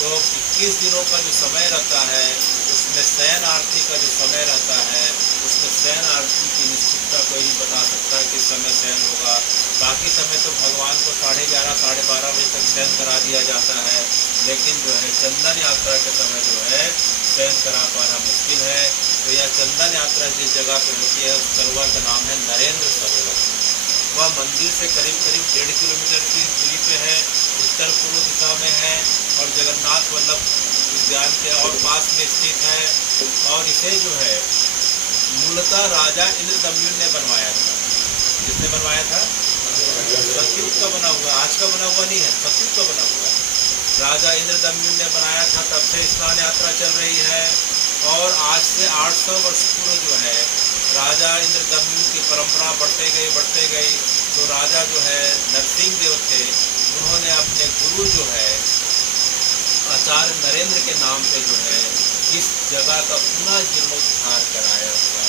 तो 21 दिनों का जो समय रहता है उसमें शयन आरती का जो समय रहता है उसमें शयन आरती की निश्चितता कोई नहीं बता सकता किस समय शयन होगा। बाकी समय तो भगवान को 11:30-12 बजे तक शयन करा दिया जाता है, लेकिन जो है चंदन यात्रा के समय जो है शयन करा पाना मुश्किल है। तो यह चंदन यात्रा जिस जगह पे होती है उस सरोवर का नाम है नरेंद्र सरोवर। वह मंदिर से करीब करीब 1.5 किलोमीटर की दूरी पे है, उत्तर पूर्व दिशा में है और जगन्नाथ वल्लभ उद्यान के और पास में स्थित है। और इसे जो है मूलतः राजा इंद्रदम्युन ने बनवाया था। किसने बनवाया था? सतयुग का बना हुआ, आज का बना हुआ नहीं है, सतयुग का बना हुआ है। राजा इंद्रदम्युन ने बनाया था, तब से स्नान यात्रा चल रही है। और आज से 800 वर्ष पूर्व जो है राजा इंद्रदम्युन की परंपरा बढ़ते गई। तो राजा जो है नरसिंह देव थे, उन्होंने अपने गुरु जो है आचार्य नरेंद्र के नाम पे जो है इस जगह का पुनः जीर्णोद्धार कराया था।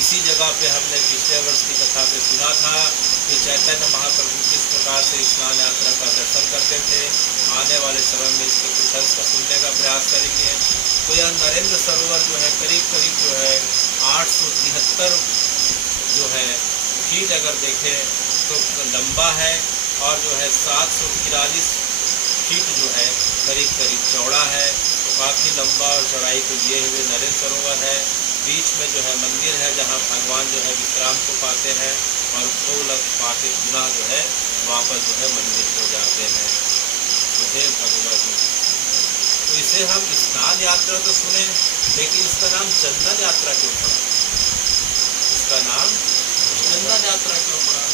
इसी जगह पे हमने पिछले वर्ष की कथा पे सुना था कि चैतन्य महाप्रभु किस प्रकार से स्नान यात्रा का दर्शन करते थे। आने वाले समय में इसके कुछ अंश का सुनने का प्रयास करेंगे। तो यह नरेंद्र सरोवर जो है करीब करीब जो है 873 जो है फीट अगर देखें तो लंबा है और जो है 743 फीट जो है करीब करीब चौड़ा है। तो काफ़ी लंबा और चौड़ाई को लिए हुए नरेंद्र सरोवर है। बीच में जो है मंदिर है जहाँ भगवान जो है विश्राम को पाते हैं और भोग पाके पुनः जो है वापस जो है मंदिर को जाते हैं। तो हे भगवत, तो इसे हम स्नान यात्रा तो सुने, लेकिन इसका नाम चंदन यात्रा क्यों पड़ा? इसका नाम चंदन यात्रा क्यों पड़ा?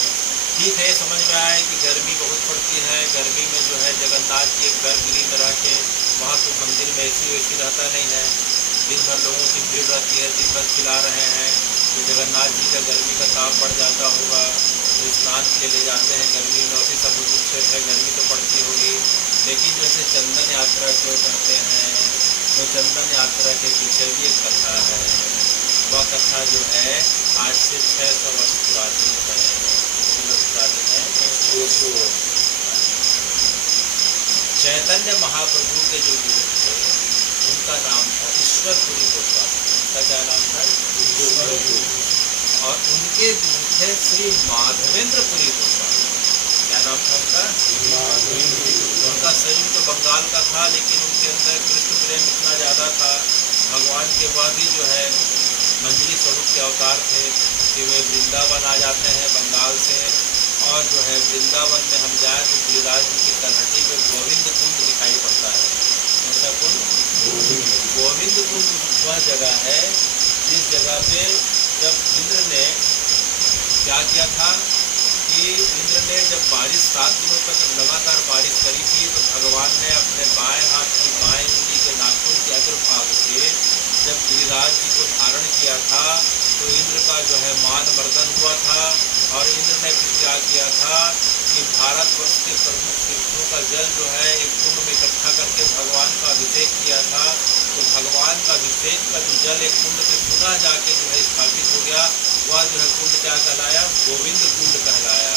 ठीक है, समझ में आया कि गर्मी बहुत पड़ती है। गर्मी में जो है जगन्नाथ जी एक गर्भगृह में रह के वहाँ तो मंदिर में ऐसी वैसी रहता नहीं है, दिन भर लोगों की भीड़ रहती है, दिन भर खिला रहे हैं। तो जगन्नाथ जी का गर्मी का ताप बढ़ जाता होगा, तो स्नान के लिए जाते हैं गर्मी में। उसी समुद्र क्षेत्र है, गर्मी तो पड़ती होगी। लेकिन जैसे चंदन यात्रा क्यों करते हैं? तो चंदन यात्रा के पीछे भी एक कथा है। वह कथा जो है आज से 600 वर्ष पुरानी है। कितनी वर्ष पुरानी है? 600 वर्ष। चैतन्य महाप्रभु के जो गुरु थे उनका नाम था ईश्वरपुरी गोस्वामी। उनका क्या नाम था? ईश्वरपुरी। और उनके गुरु थे श्री माधवेंद्रपुरी गोस्वामी। क्या नाम था उनका? उनका शरीर तो बंगाल का था, लेकिन उनके अंदर कृष्ण प्रेम इतना ज़्यादा था। भगवान के वह भी जो है मंजरी स्वरूप के अवतार थे कि वे वृंदावन आ जाते हैं बंगाल से। और जो है वृंदावन में हम जाए तो गिरिराज जी की तलहटी पे गोविंद कुंड दिखाई पड़ता है। कौन सा कुंड? गोविंद कुंड वह जगह है जिस जगह पे जब इंद्र ने क्या किया था कि इंद्र ने जब बारिश 7 दिनों तक लगातार बारिश करी थी, तो भगवान ने अपने बाएं हाथ की बाएं उंगली के नाखून के अग्रभाग से जब गिरिराज जी को धारण किया था तो इंद्र का जो है मान मर्दन हुआ था। और इंद्र ने फिर क्या किया था कि भारतवर्ष के प्रमुख तीर्थों का जल जो है एक कुंड में इकट्ठा करके भगवान का अभिषेक किया था। तो भगवान का अभिषेक का जो जल एक कुंड पे पुनः जाके जो है स्थापित हो गया, वह जो है कुंड क्या कहलाया? गोविंद कुंड कहलाया।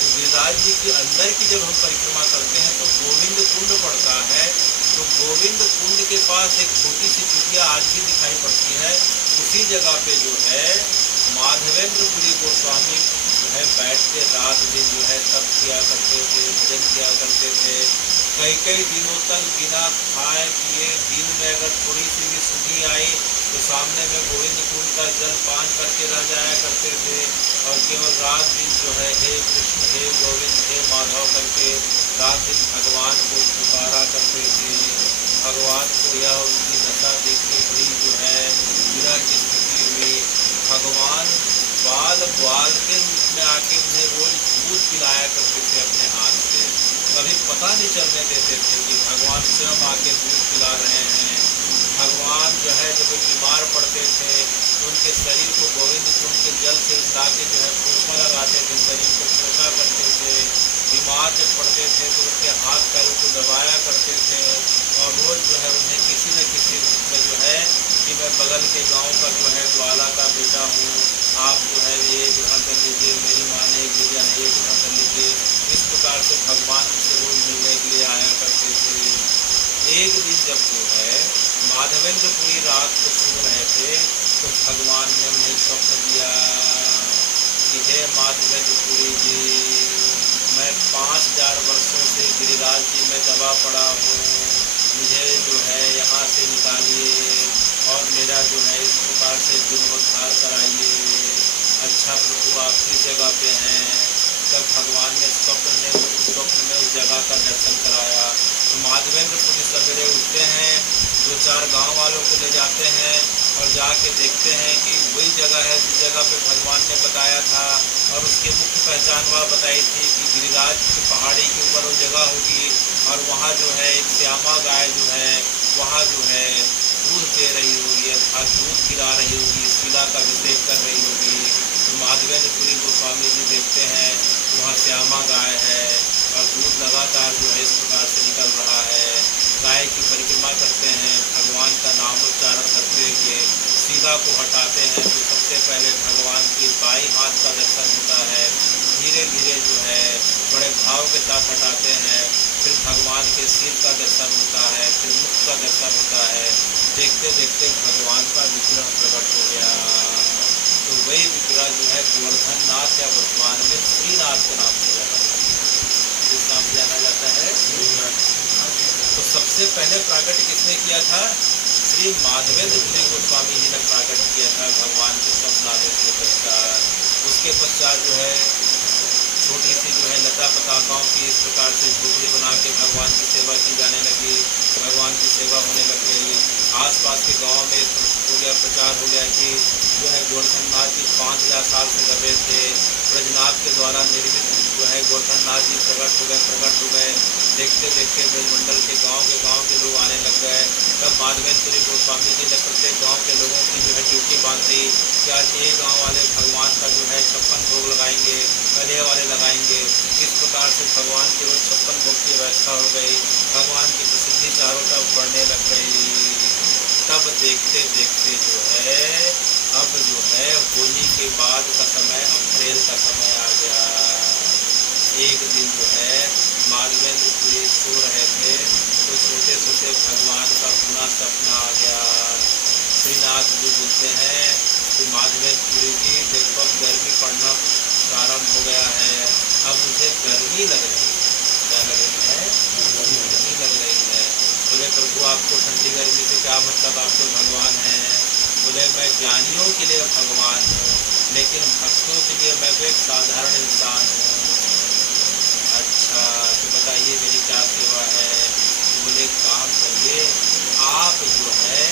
तो गिरिराज जी के अंदर की जब हम परिक्रमा करते हैं तो गोविंद कुंड पड़ता है। तो गोविंद कुंड के पास एक छोटी सी कुटिया आज भी दिखाई पड़ती है। उसी जगह पे जो है माधवेंद्रपुरी गोस्वामी जो है बैठ के रात दिन जो है तप किया करते थे, भजन किया करते थे। कई दिनों तक बिना खाए पिए दिन में अगर थोड़ी सी भी सुधी आई तो सामने में गोविंद कुंड का जल पान करके रह जाया करते थे। और केवल रात दिन जो है हे कृष्ण हे गोविंद हे माधव करके रात दिन भगवान को पुकारा करते थे। भगवान को यह उनकी दशा देख के बड़ी जो है विरह की स्थिति हुई। भगवान ग्वाल के रूप में आके उन्हें रोज दूध पिलाया करते थे अपने हाथ से। कभी पता नहीं चलने देते थे कि भगवान स्वयं आके दूध पिला रहे हैं। भगवान जो है जब बीमार पड़ते थे तो उनके शरीर को गोविंद कुंड के जल से उठा के जो है पोछा लगाते थे, शरीर को पोछा करते थे। बीमार जब पड़ते थे तो उनके हाथ पैरों को दबाया करते थे। और रोज जो है उन्हें किसी न किसी रूप में जो है कि मैं बगल के गांव का जो है ग्वाला का बेटा हूँ, आप जो है ये ग्रहण कर लीजिए, मेरी माँ ने एक दिया है ये ग्रहण कर लीजिए। इस प्रकार से भगवान उनसे रोज मिलने के लिए आया करते थे। एक दिन जब जो है माधवेंद्रपुरी रात को सो रहे थे तो भगवान ने उन्हें स्वप्न दिया कि हे माधवेंद्रपुरी जी, मैं 5000 वर्षों से गिरिराज जी में दबा पड़ा हूँ, मुझे जो है यहाँ से निकालिए और मेरा जो है इस प्रकार से जीर्णोद्धार कराइए। अच्छा प्रभु आप किस जगह पे हैं? तब भगवान ने स्वप्न में उस जगह का दर्शन कराया। तो माधवेंद्रपुरी सवेरे उठते हैं, 2-4 गांव वालों को ले जाते हैं और जाके देखते हैं कि वही जगह है जिस जगह पे भगवान ने बताया था। और उसकी मुख्य पहचान वह बताई थी कि गिरिराज की पहाड़ी के ऊपर वो जगह होगी और वहाँ जो है एक श्यामा गाय जो है वहाँ जो है दूध दे रही होगी, अर्थात दूध पिला रही होगी, शिला का अभिषेक कर रही होगी। तो माधवेंद्रपुरी गोस्वामी जी देखते हैं वहाँ श्यामा गाय है और दूध लगातार जो है इस प्रकार से निकल रहा है। गाय की परिक्रमा करते हैं, भगवान का नाम उच्चारण करते हुए शिला को हटाते हैं। तो सबसे पहले भगवान के बाई हाथ का दर्शन होता है। धीरे धीरे जो है बड़े भाव के साथ हटाते हैं। फिर भगवान के सिर का दर्शन होता है, फिर मुख का दर्शन होता है। देखते देखते भगवान का विग्रह प्रकट हो गया। तो वही विग्रह जो है गोवर्धन नाथ या वर्तमान में श्रीनाथ के नाम से जाना जाता है। किस नाम से जाना जाता है? तो सबसे पहले प्राकट किसने किया था? श्री माधवेंद्रपुरी गोस्वामी जी ने प्राकट किया था भगवान के स्वप्नादेश के पश्चात। उसके पश्चात जो है छोटी सी जो है लता पताकाओं की इस प्रकार से झोपड़ी बना के भगवान की सेवा की जाने लगी। भगवान की सेवा होने लग गई। आसपास के गांव में हो गया प्रचार हो गया कि जो है गोवर्धन नाथ जी 5000 साल से दबे थे। ब्रजनाथ के द्वारा निर्मित जो है गोवर्धन नाथ जी प्रकट हो गए। देखते देखते ब्रजमंडल के गांव के लोग आने लग गए। तब माधवेंद्रपुरी गोस्वामी जी ने प्रत्येक गांव के लोगों की जो है ड्यूटी बांध दी कि आज ये गांव वाले भगवान का जो है 56 भोग लगाएंगे, कल वाले लगाएंगे। इस प्रकार से भगवान के रोज 56 भोग की व्यवस्था हो गई। भगवान की प्रसिद्धि चारों तरफ बढ़ने लग गई। तब देखते देखते जो है अब जो है होली के बाद का समय, अप्रैल का समय आ गया। एक दिन जो है माधवेंद्रपुरी सो रहे थे तो सोते सोते भगवान का पुनः सपना आ गया। श्रीनाथ जी बोलते हैं कि माधवेंद्रपुरी जी देखो अब गर्मी पड़ना प्रारंभ हो गया है, अब मुझे गर्मी लग रही है। क्या लग रही है? गर्मी लग रही है। बोले प्रभु आपको ठंडी गर्मी से क्या मतलब, आप तो भगवान हैं। बोले मैं ज्ञानियों के लिए भगवान हूँ, लेकिन भक्तों के लिए मैं तो एक साधारण इंसान हूँ। अच्छा तो बताइए मेरी क्या सेवा है? तो बोले काम करिए, आप जो है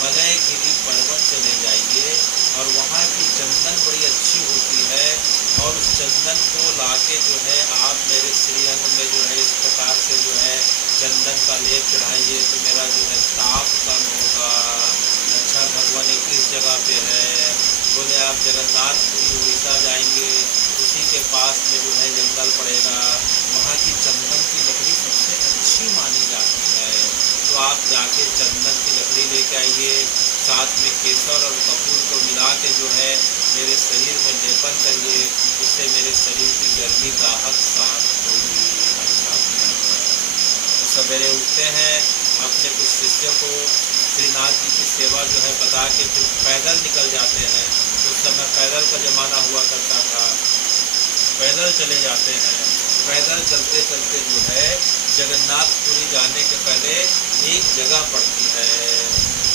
मलयगिरी पर्वत चले जाइए और वहाँ की चंदन बड़ी अच्छी होती है, और उस चंदन को लाके जो है आप मेरे श्रीअंग में जो है इस प्रकार से जो है चंदन का लेप चढ़ाइए तो मेरा जो है ताप कम होगा। अच्छा भगवान किस जगह पे है? बोले आप जगन्नाथपुरी उड़ीसा जाएंगे, उसी के पास में जो है जंगल पड़ेगा, वहाँ की चंदन की लकड़ी सबसे अच्छी मानी जाती है, तो आप जाके चंदन की लकड़ी लेके आइए, साथ में केसर और कपूर को मिला के जो है मेरे शरीर में लेपन करिए, उससे मेरे शरीर की गर्मी राहत शांत होगी। अच्छा तो सवेरे उठते हैं, अपने कुछ शिष्यों को श्रीनाथ जी की सेवा जो है बता के फिर पैदल निकल जाते हैं। उस समय पैदल का जमाना हुआ करता था, पैदल चले जाते हैं। पैदल चलते चलते जो है जगन्नाथपुरी जाने के पहले एक जगह पड़ती है,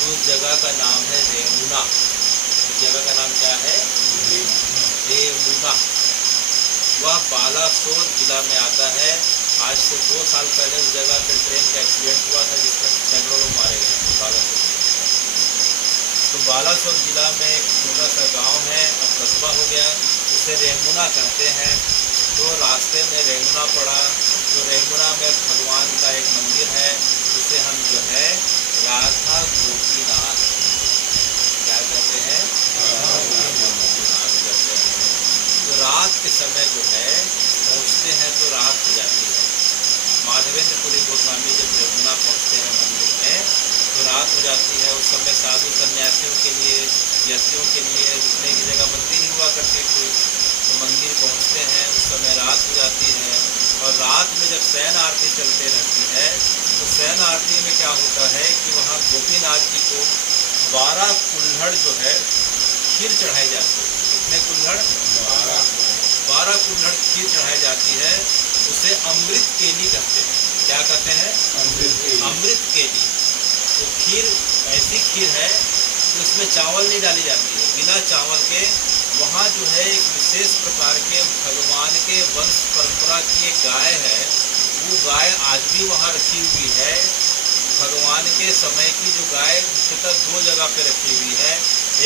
उस जगह का नाम है रेमुना। उस जगह का नाम क्या है? रेमुना। वह बालासोर जिला में आता है। आज से 2 साल पहले उस जगह पे ट्रेन का एक्सीडेंट हुआ था जिसमें सैकड़ों लोग मारे गए थे बालासोर। तो बालासोर जिला में एक छोटा सा गांव है, अब कस्बा हो गया, उसे रेमुना कहते हैं। तो रास्ते में रेमुना पड़ा, तो रेमुना में भगवान का एक मंदिर है, उसे हम जो है राधा गोपीनाथ क्या कहते हैं? राधा गोपीनाथ कहते हैं। तो रात के समय जो है पहुँचते हैं तो रात हो जाती है। माधवेंद्रपुरी गोस्वामी जब रेमुना पहुँचते हैं मंदिर में तो रात हो जाती है। उस समय साधु सन्यासियों के लिए, यात्रियों के लिए रुकने की जगह मंदिर ही हुआ करती थी। तो मंदिर पहुँचते हैं, उस समय रात हो जाती है। और रात में जब शयन आरती चलते रहती है तो शयन आरती में क्या होता है कि वहाँ गोपीनाथ जी को 12 कुल्हड़ जो है खीर चढ़ाई जाती है। कितने कुल्हड़? 12 कुल्हड़ खीर चढ़ाई जाती है। उसे अमृत केली कहते हैं। क्या कहते हैं? अमृत केली। वो खीर ऐसी खीर है कि उसमें चावल नहीं डाली जाती है, बिना चावल के। वहाँ जो है एक विशेष प्रकार के भगवान के वंश परंपरा की एक गाय है, वो गाय आज भी वहाँ रखी हुई है। भगवान के समय की जो गाय मुख्यतः 2 जगह पे रखी हुई है।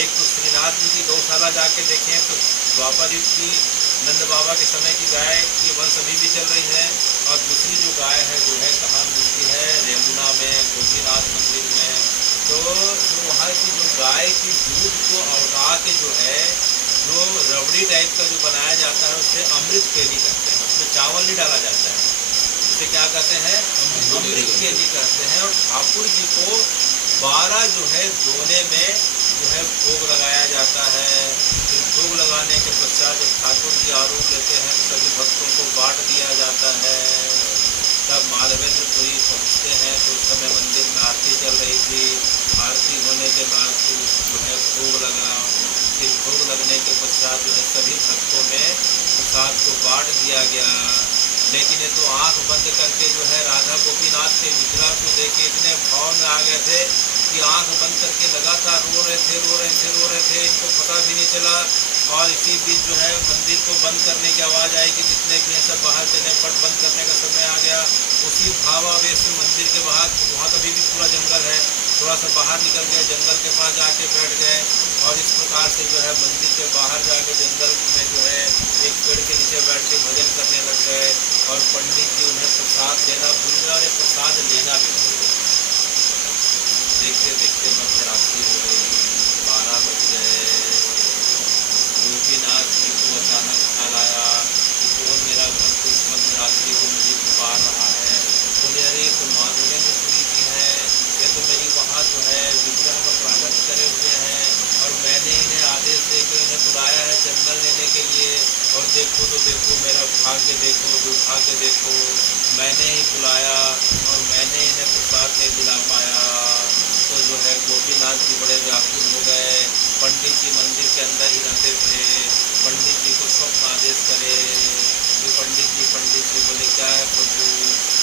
एक तो श्रीनाथ जी की गौशाला जाके देखें तो द्वापर युग की नंद बाबा के समय की गाय की वंश अभी भी चल रही है, और दूसरी जो गाय है वो है कहाँ मिलती है? रेमुना में, गोपीनाथ मंदिर में। तो जो वहाँ की जो गाय की दूध को अवगा के जो है जो रबड़ी टाइप का जो बनाया जाता है उसे अमृत केली कहते हैं। उसमें चावल नहीं डाला जाता है, उसे क्या कहते हैं? अमृत केली कहते हैं। और ठाकुर जी को 12 जो है दोने में जो है भोग लगाया जाता है। फिर भोग लगाने के पश्चात जब ठाकुर जी आरोप लेते हैं तो सभी भक्तों को बांट दिया जाता है। तब माधवेंद्रपुरी पहुँचते हैं तो उस समय मंदिर में आरती चल रही थी। आरती होने के बाद फिर जो है भोग लगा। फिर भोग लगने के पश्चात जो है सभी भक्तों में प्रसाद को बांट दिया गया। लेकिन ये तो आंख बंद करके जो है राधा गोपीनाथ के विग्रह को देख के इतने भाव में आ गए थे कि आंख बंद करके लगातार रो रहे थे। इनको पता भी नहीं चला। और इसी बीच जो है मंदिर को बंद करने की आवाज़ आई कि जितने भी हैं सब बाहर चले, पट बंद करने का समय आ गया। उसी भावावेश में मंदिर के बाहर, वहाँ कभी भी पूरा जंगल है, थोड़ा सा बाहर निकल गए, जंगल के पास जाके बैठ गए। और इस प्रकार से जो है मंदिर के बाहर जाके जंगल में जो है एक पेड़ के नीचे बैठ के भजन करने लग गए। और पंडित जी उन्हें प्रसाद देना भूल गए और प्रसाद लेना भी भूल गए। देखते देखते मध्यरात्रि हो गई, 12 बज गए। गोपीनाथ जी को अचानक ख्याल आया कि कौन मेरा भक्त इस मध्यरात्रि को मुझे पुकार रहा है। बोले अरे तो माधवेंद्रपुरी जी है, ये तो मेरी वहाँ जो है विग्रह का प्रागट करे हुए हैं, और मैंने इन्हें आदेश दे के इन्हें बुलाया है चंदन लेने के लिए। और देखो तो देखो मेरा भाग्य देखो, दुर्भाग्य देखो, मैंने ही बुलाया और मैंने इन्हें प्रसाद नहीं दिला पाया। तो जो है गोपीनाथ जी बड़े व्याकुल हो गए। पंडित जी मंदिर के अंदर ही रहते थे। पंडित जी को स्वप्न आदेश करे कि पंडित जी बोले क्या है प्रभु?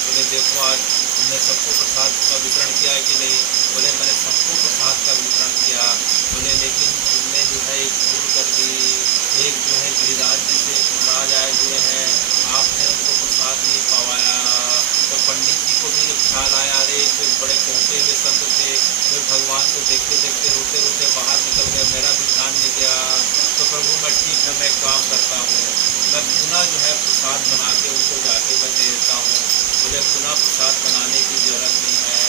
बोले देखो आज तुमने सबको प्रसाद का वितरण किया है कि नहीं? बोले मैंने सबको प्रसाद का वितरण किया। बोले लेकिन तुमने जो है एक भूल कर दी। एक जो है गिरिराज जी से महाराज आए हुए हैं, आपने उनको प्रसाद नहीं पवाया। तो पंडित जी को भी जब ख्याल आया, अरे कोई बड़े पहुँचे हुए संत थे, वे भगवान को देखते देखते रोते रोते बाहर निकल गए, मेरा भी ध्यान नहीं गया। तो प्रभु मैं ठीक है, मैं काम करता हूँ, मैं पुनः जो है प्रसाद बना के उनको जाके मैं दे देता हूँ। बोले पुनः प्रसाद बनाने की जरूरत नहीं है।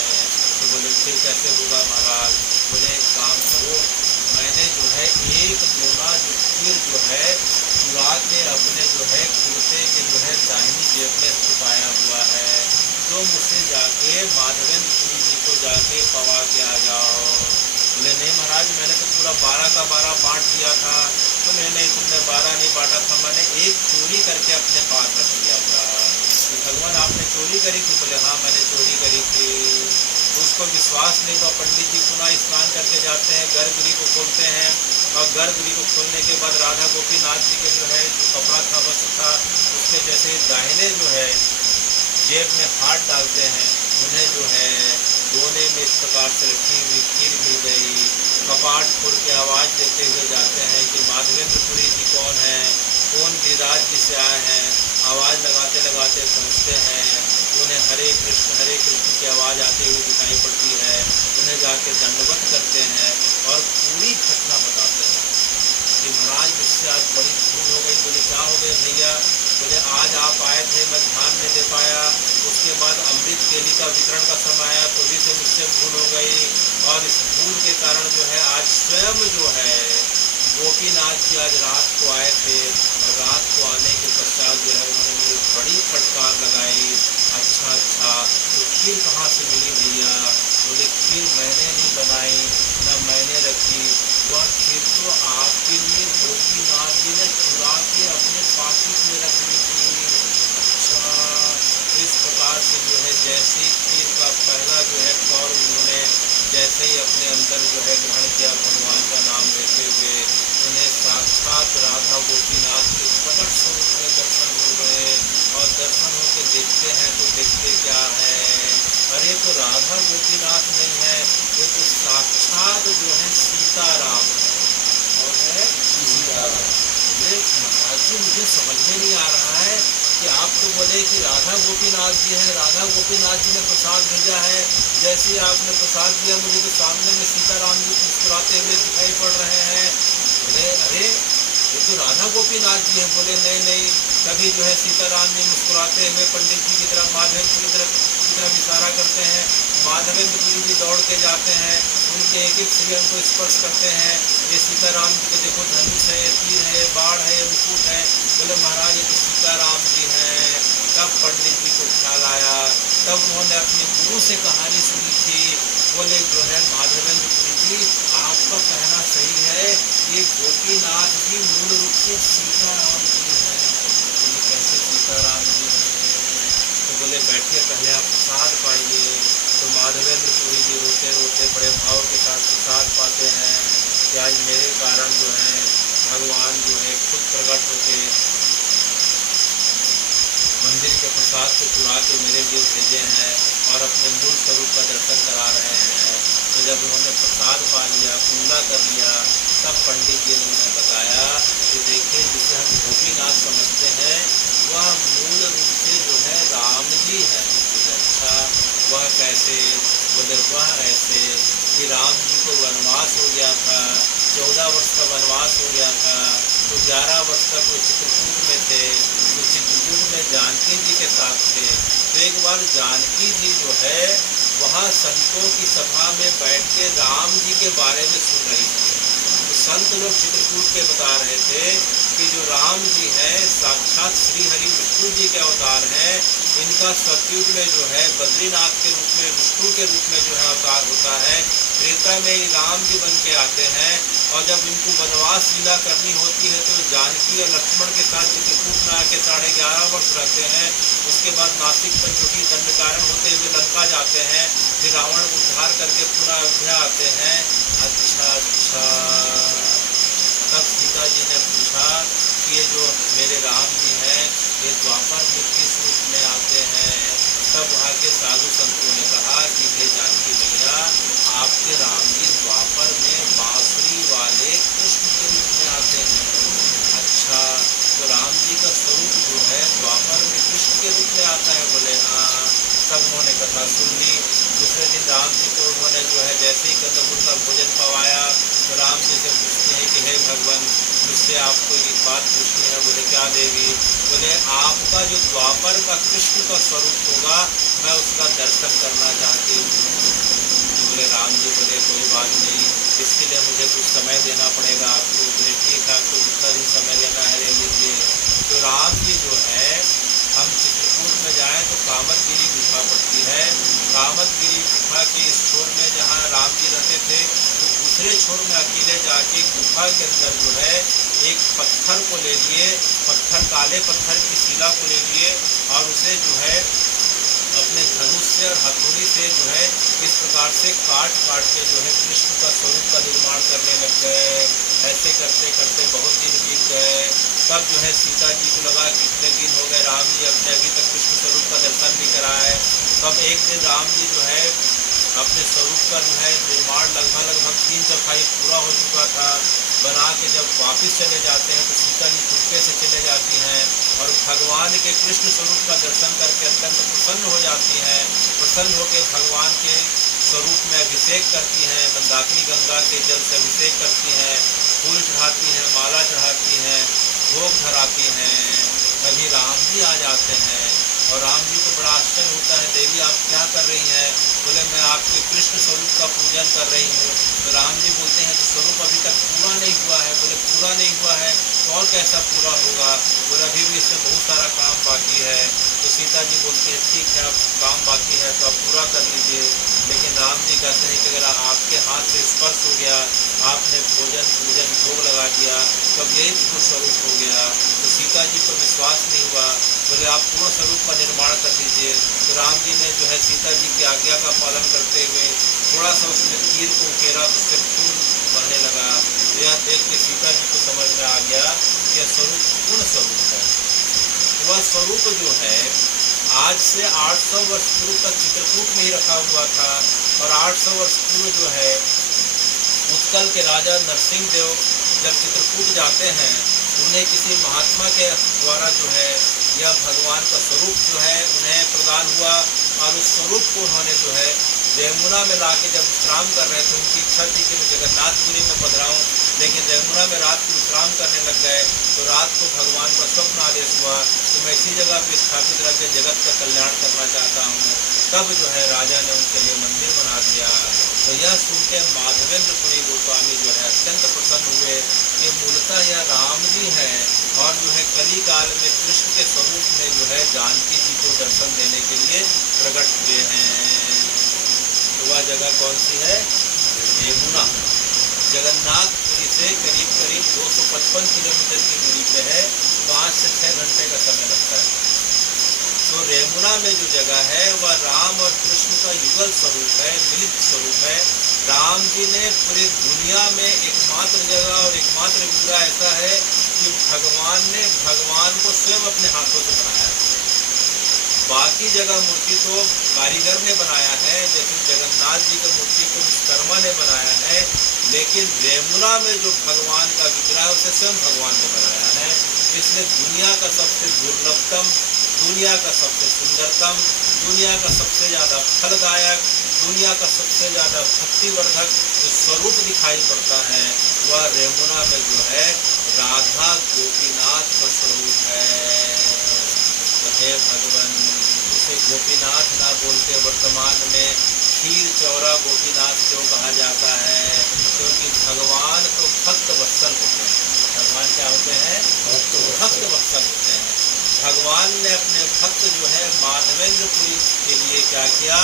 तो बोले फिर कैसे होगा महाराज? बोले एक काम करो, मैंने जो है एक दोना जो खीर जो है चुरा के अपने जो है कुर्ते के जो है दाहिनी जेब में छुपाया हुआ है, तो मुझसे जाके माधवेंद्र पुरी जी को जाके पवा के आ जाओ। बोले नहीं महाराज, मैंने तो पूरा 12 का 12 बांट दिया था। बोले नहीं, तुमने 12 नहीं बांटा था, मैंने एक चोरी करके अपने पास रख लिया था। तो भगवान आपने चोरी करी थी? बोले हाँ मैंने चोरी करी थी। तो उसको विश्वास नहीं हुआ। पंडित जी पुनः स्नान करके जाते हैं, गर्भगृह को खोलते हैं, और गर्भगृह को खोलने के बाद राधा गोपीनाथ जी के जो है जो कपड़ा था वस्त्र था उसके जैसे दाहिने जो है जेब में हाथ डालते हैं, उन्हें जो है दोने में इस प्रकार से रखी हुई खीर मिल गई। कपाट खोल के आवाज़ देते हुए जाते हैं कि माधवेंद्र पुरी जी कौन है, कौन गिरिराज जी से आए हैं। आवाज़ लगाते लगाते पहुँचते हैं, उन्हें हरे कृष्ण की आवाज़ आती हुई दिखाई पड़ती है। उन्हें जाके दंडवत करते हैं और पूरी घटना बताते हैं कि महाराज मुझसे आज बड़ी भूल हो गई। बोले क्या हो गए भैया? बोले आज आप आए थे, मैं ध्यान नहीं दे पाया, उसके बाद अमृत केली का वितरण का समय आया तो भी से मुझसे भूल हो गई, और इस भूल के कारण जो है आज स्वयं जो है गोपीनाथ जी आज रात को आए थे, और रात को आने के पश्चात जो है उन्होंने मुझे बड़ी फटकार लगाई। अच्छा तो खीर कहाँ से मिली भैया? बोले खीर मैंने नहीं बनाई, न मैंने रखी, वह खीर तो आपके लिए गोपीनाथ जी ने चुरा के अपने पाकिट में रख ली थी। अच्छा, इस प्रकार से जो है जैसे ही खीर का पहला जो है कौर उन्होंने जैसे ही अपने अंदर जो है ग्रहण किया भगवान का नाम लेते हुए, उन्हें साक्षात राधा गोपीनाथ के प्रकट स्वरूप में दर्शन हो गए। और दर्शन होकर देखते हैं तो देखते क्या है, अरे तो राधा गोपीनाथ नहीं है, ये तो साक्षात जो है सीताराम है। और है सीताराम। महाराज जी मुझे समझ में नहीं आ रहा है कि आप तो बोले कि राधा गोपीनाथ जी हैं, राधा गोपीनाथ जी ने प्रसाद भेजा है, जैसे ही आपने प्रसाद दिया मुझे तो सामने में सीताराम जी मुस्कुराते हुए दिखाई पड़ रहे हैं। बोले अरे ये तो राधा गोपीनाथ जी हैं। बोले नहीं, कभी जो है सीताराम जी मुस्कुराते हुए पंडित जी की तरफ माधवेंद्र की तरफ इशारा करते हैं। माधवेंद्र पुरी जी दौड़ के जाते हैं, उनके एक एक श्रीअंग को स्पर्श करते हैं। ये सीताराम जी के देखो धनुष है, तीर है, बाढ़ है, मुकुट है। बोले महाराज ये तो सीताराम जी हैं। तब पंडित जी को ख्याल आया, तब उन्होंने अपने गुरु से कहानी सुनी थी। बोले जो है माधवेंद्र पुरी जी आपका कहना सही है, ये गोपीनाथ जी मूल रूप से सीताराम जी हैं। बोले कैसे सीताराम जी हैं? तो बोले बैठिए पहले आप प्रसाद पाइए। तो माधवेंद्र पुरी जी रोते रोते बड़े भाव के साथ प्रसाद पाते हैं कि आज मेरे कारण जो है भगवान जो है खुद प्रकट होके मंदिर के प्रसाद को चुरा के मेरे लिए भेजे हैं और अपने मूल स्वरूप का दर्शन करा रहे हैं। तो जब उन्होंने प्रसाद पा लिया, पूजा कर लिया, तब पंडित जी ने उन्हें बताया कि देखिए जिसे हम गोपीनाथ समझते हैं वह मूल रूप से जो है राम जी है। अच्छा वह कैसे? बोले वह ऐसे कि राम जी को वनवास हो गया था, 14 वर्ष का वनवास हो गया था, तो 11 वर्ष तक वो चित्रकूट में थे। तो चित्रकूट में जानकी जी के साथ थे। तो एक बार जानकी जी जो है वहाँ संतों की सभा में बैठ के राम जी के बारे में सुन रही थी। तो संत लोग चित्रकूट के बता रहे थे कि जो राम जी हैं साक्षात श्री हरि विष्णु जी के अवतार हैं। इनका सतयुग में जो है बद्रीनाथ के रूप में, विष्णु के रूप में जो है अवतार होता है। त्रेता में ही राम जी बन के आते हैं, और जब इनको वनवास लीला करनी होती है तो जानकी और लक्ष्मण के साथ चित्रकूट में आके 11.5 वर्ष रहते हैं। उसके बाद नासिक पंचवटी दंडकारण्य होते हुए लंका जाते हैं, फिर रावण को उद्धार करके पुनः अयोध्या आते हैं। अच्छा, तब सीता जी ने पूछा कि ये जो मेरे राम जी हैं ये द्वापर में किस रूप में आते हैं? तब वहाँ के साधु संतों ने कहा कि हे जानकी मैया, आपके राम जी द्वापर में बांसुरी वाले कृष्ण के रूप में आते हैं। अच्छा, तो राम जी का स्वरूप जो है द्वापर में कृष्ण के रूप में आता है? बोले हाँ। तब उन्होंने कथा सुन ली। दूसरे दिन राम जी को उन्होंने जो है जैसे ही कंदमूल का भोजन पवाया तो राम जी से पूछते हैं कि हे भगवान, मुझसे आपको एक बात पूछनी है। बोले क्या देवी? बोले आपका जो द्वापर का कृष्ण का स्वरूप होगा मैं उसका दर्शन करना चाहती हूँ। बोले राम जी बोले कोई बात नहीं, इसके लिए मुझे कुछ समय देना पड़ेगा आपको। बोले ठीक है, आपको जितना दिन समय लेना है ले लीजिए। तो राम जी जो है, हम चित्रकूट में जाएं तो कामतगिरी गुफा पड़ती है। कामतगिरी गुफा के इस छोर में जहाँ राम जी रहते थे, तो दूसरे छोर में अकेले जाके गुफा के अंदर जो है एक पत्थर को ले लिए, पत्थर काले पत्थर की शिला को ले लिए और उसे जो है अपने धनुष से और हथौड़ी से जो है इस प्रकार से काट काट के जो है कृष्ण का स्वरूप का निर्माण करने लग गए। ऐसे करते करते बहुत दिन बीत गए। तब जो है सीता जी को लगा कितने दिन हो गए राम जी अपने अभी तक कृष्ण स्वरूप का दर्शन नहीं कराए। तब एक दिन राम जी जो है अपने स्वरूप का जो है निर्माण लगभग 3/4 पूरा हो चुका था, बना के जब वापस चले जाते हैं तो सीता जी चुपके से चले जाती हैं और भगवान के कृष्ण स्वरूप का दर्शन करके अत्यंत प्रसन्न हो जाती हैं। प्रसन्न होकर भगवान के स्वरूप में अभिषेक करती हैं, मंदाकिनी गंगा के जल से अभिषेक करती हैं, फूल चढ़ाती हैं, माला चढ़ाती हैं, भोग धराती हैं। तभी राम जी आ जाते हैं और राम जी को बड़ा आश्चर्य होता है, देवी आप क्या कर रही हैं? बोले मैं आपके कृष्ण स्वरूप का पूजन कर रही हूँ। तो राम जी बोलते हैं तो स्वरूप अभी तक पूरा नहीं हुआ है। बोले पूरा नहीं हुआ है तो और कैसा पूरा होगा? बोले अभी भी इसमें बहुत सारा काम बाकी है। तो सीता जी बोलती है ठीक है, अब काम बाकी है तो आप पूरा कर लीजिए। लेकिन राम जी कहते हैं कि अगर आपके हाथ से स्पर्श हो गया, आपने भोजन पूजन भोग लगा दिया तो अब यही पूर्ण स्वरूप हो गया। तो सीता जी को विश्वास नहीं हुआ। बोले आप पूर्ण स्वरूप का निर्माण कर दीजिए। तो राम जी ने जो है सीता जी की आज्ञा का पालन करते हुए थोड़ा सा उसमें तीर को उकेरा तो उससे फूल बनने लगा। तो यह देख के सीता जी को समझ में आ गया कि यह स्वरूप पूर्ण स्वरूप है। वह स्वरूप जो है आज से 800 वर्ष पूर्व तक चित्रकूट में ही रखा हुआ था और 800 वर्ष पूर्व जो है उत्कल के राजा नरसिंह देव जब चित्रकूट जाते हैं, उन्हें किसी महात्मा के द्वारा जो है यह भगवान का स्वरूप जो है उन्हें प्रदान हुआ और उस स्वरूप को उन्होंने जो है यमुना में ला के जब विश्राम कर रहे थे, उनकी इच्छा थी कि मैं जगन्नाथपुरी में पधराऊँ, लेकिन यमुना में रात को विश्राम करने लग गए। तो रात को भगवान का स्वप्न आदेश हुआ कि मैं इसी जगह पर स्थापित रह के जगत का कल्याण करना चाहता हूँ। तब जो है राजा ने उनके लिए मंदिर बना दिया। तो यह सुन के माधवेंद्रपुरी गोस्वामी जो है अत्यंत प्रसन्न हुए कि मूलतः यह राम जी हैं और जो है कली काल में कृष्ण के स्वरूप में जो है जानकी जी को दर्शन देने के लिए प्रकट हुए हैं। तो वह जगह कौन सी है? यमुना। जगन्नाथपुरी से करीब 255 किलोमीटर की दूरी पे है। 5 से 6 घंटे का समय लगता है। तो यमुना में जो जगह है वह राम और कृष्ण का युगल स्वरूप है, मिलित स्वरूप है। राम जी ने पूरी दुनिया में एकमात्र जगह और एकमात्र विग्रह ऐसा है कि भगवान ने भगवान को स्वयं अपने हाथों से बनाया है। बाकी जगह मूर्ति तो कारीगर ने बनाया है, जैसे जगन्नाथ जी की मूर्ति को विश्वकर्मा ने बनाया है, लेकिन यमुना में जो भगवान का विग्रह है उसे स्वयं भगवान ने बनाया है। इसलिए दुनिया का सबसे दुर्लभतम, दुनिया का सबसे सुंदरतम, दुनिया का सबसे ज़्यादा फलदायक, दुनिया का सबसे ज़्यादा भक्तिवर्धक जो स्वरूप दिखाई पड़ता है वह यमुना में जो है राधा गोपीनाथ का स्वरूप है। तो हे भगवान, उसे गोपीनाथ ना बोलते वर्तमान में क्षीर चौरा गोपीनाथ क्यों कहा जाता है? क्योंकि भगवान तो भक्त वत्सल होते हैं। भगवान क्या होते हैं? भक्त वत्सल होते हैं। भगवान ने अपने भक्त जो है माधवेंद्रपुरी के लिए क्या किया?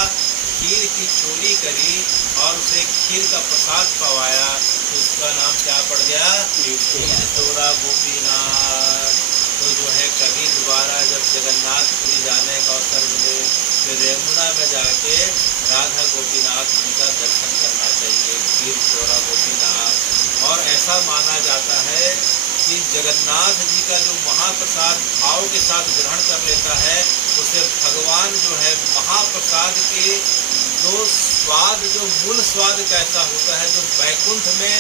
खीर की चोरी करी और उसे खीर का प्रसाद पवाया तो उसका नाम क्या पड़ गया? खीर चोरा गोपीनाथ। तो जो है कभी दोबारा जब जगन्नाथपुरी जाने का अवसर मिले तो यमुना में जाके राधा गोपीनाथ जी का दर्शन करना चाहिए, खीर चोरा गोपीनाथ। और ऐसा माना जाता है कि जगन्नाथ जी का जो महाप्रसाद भाव के साथ ग्रहण कर लेता है उसे भगवान जो है महाप्रसाद के जो स्वाद, जो मूल स्वाद कैसा होता है, जो वैकुंठ में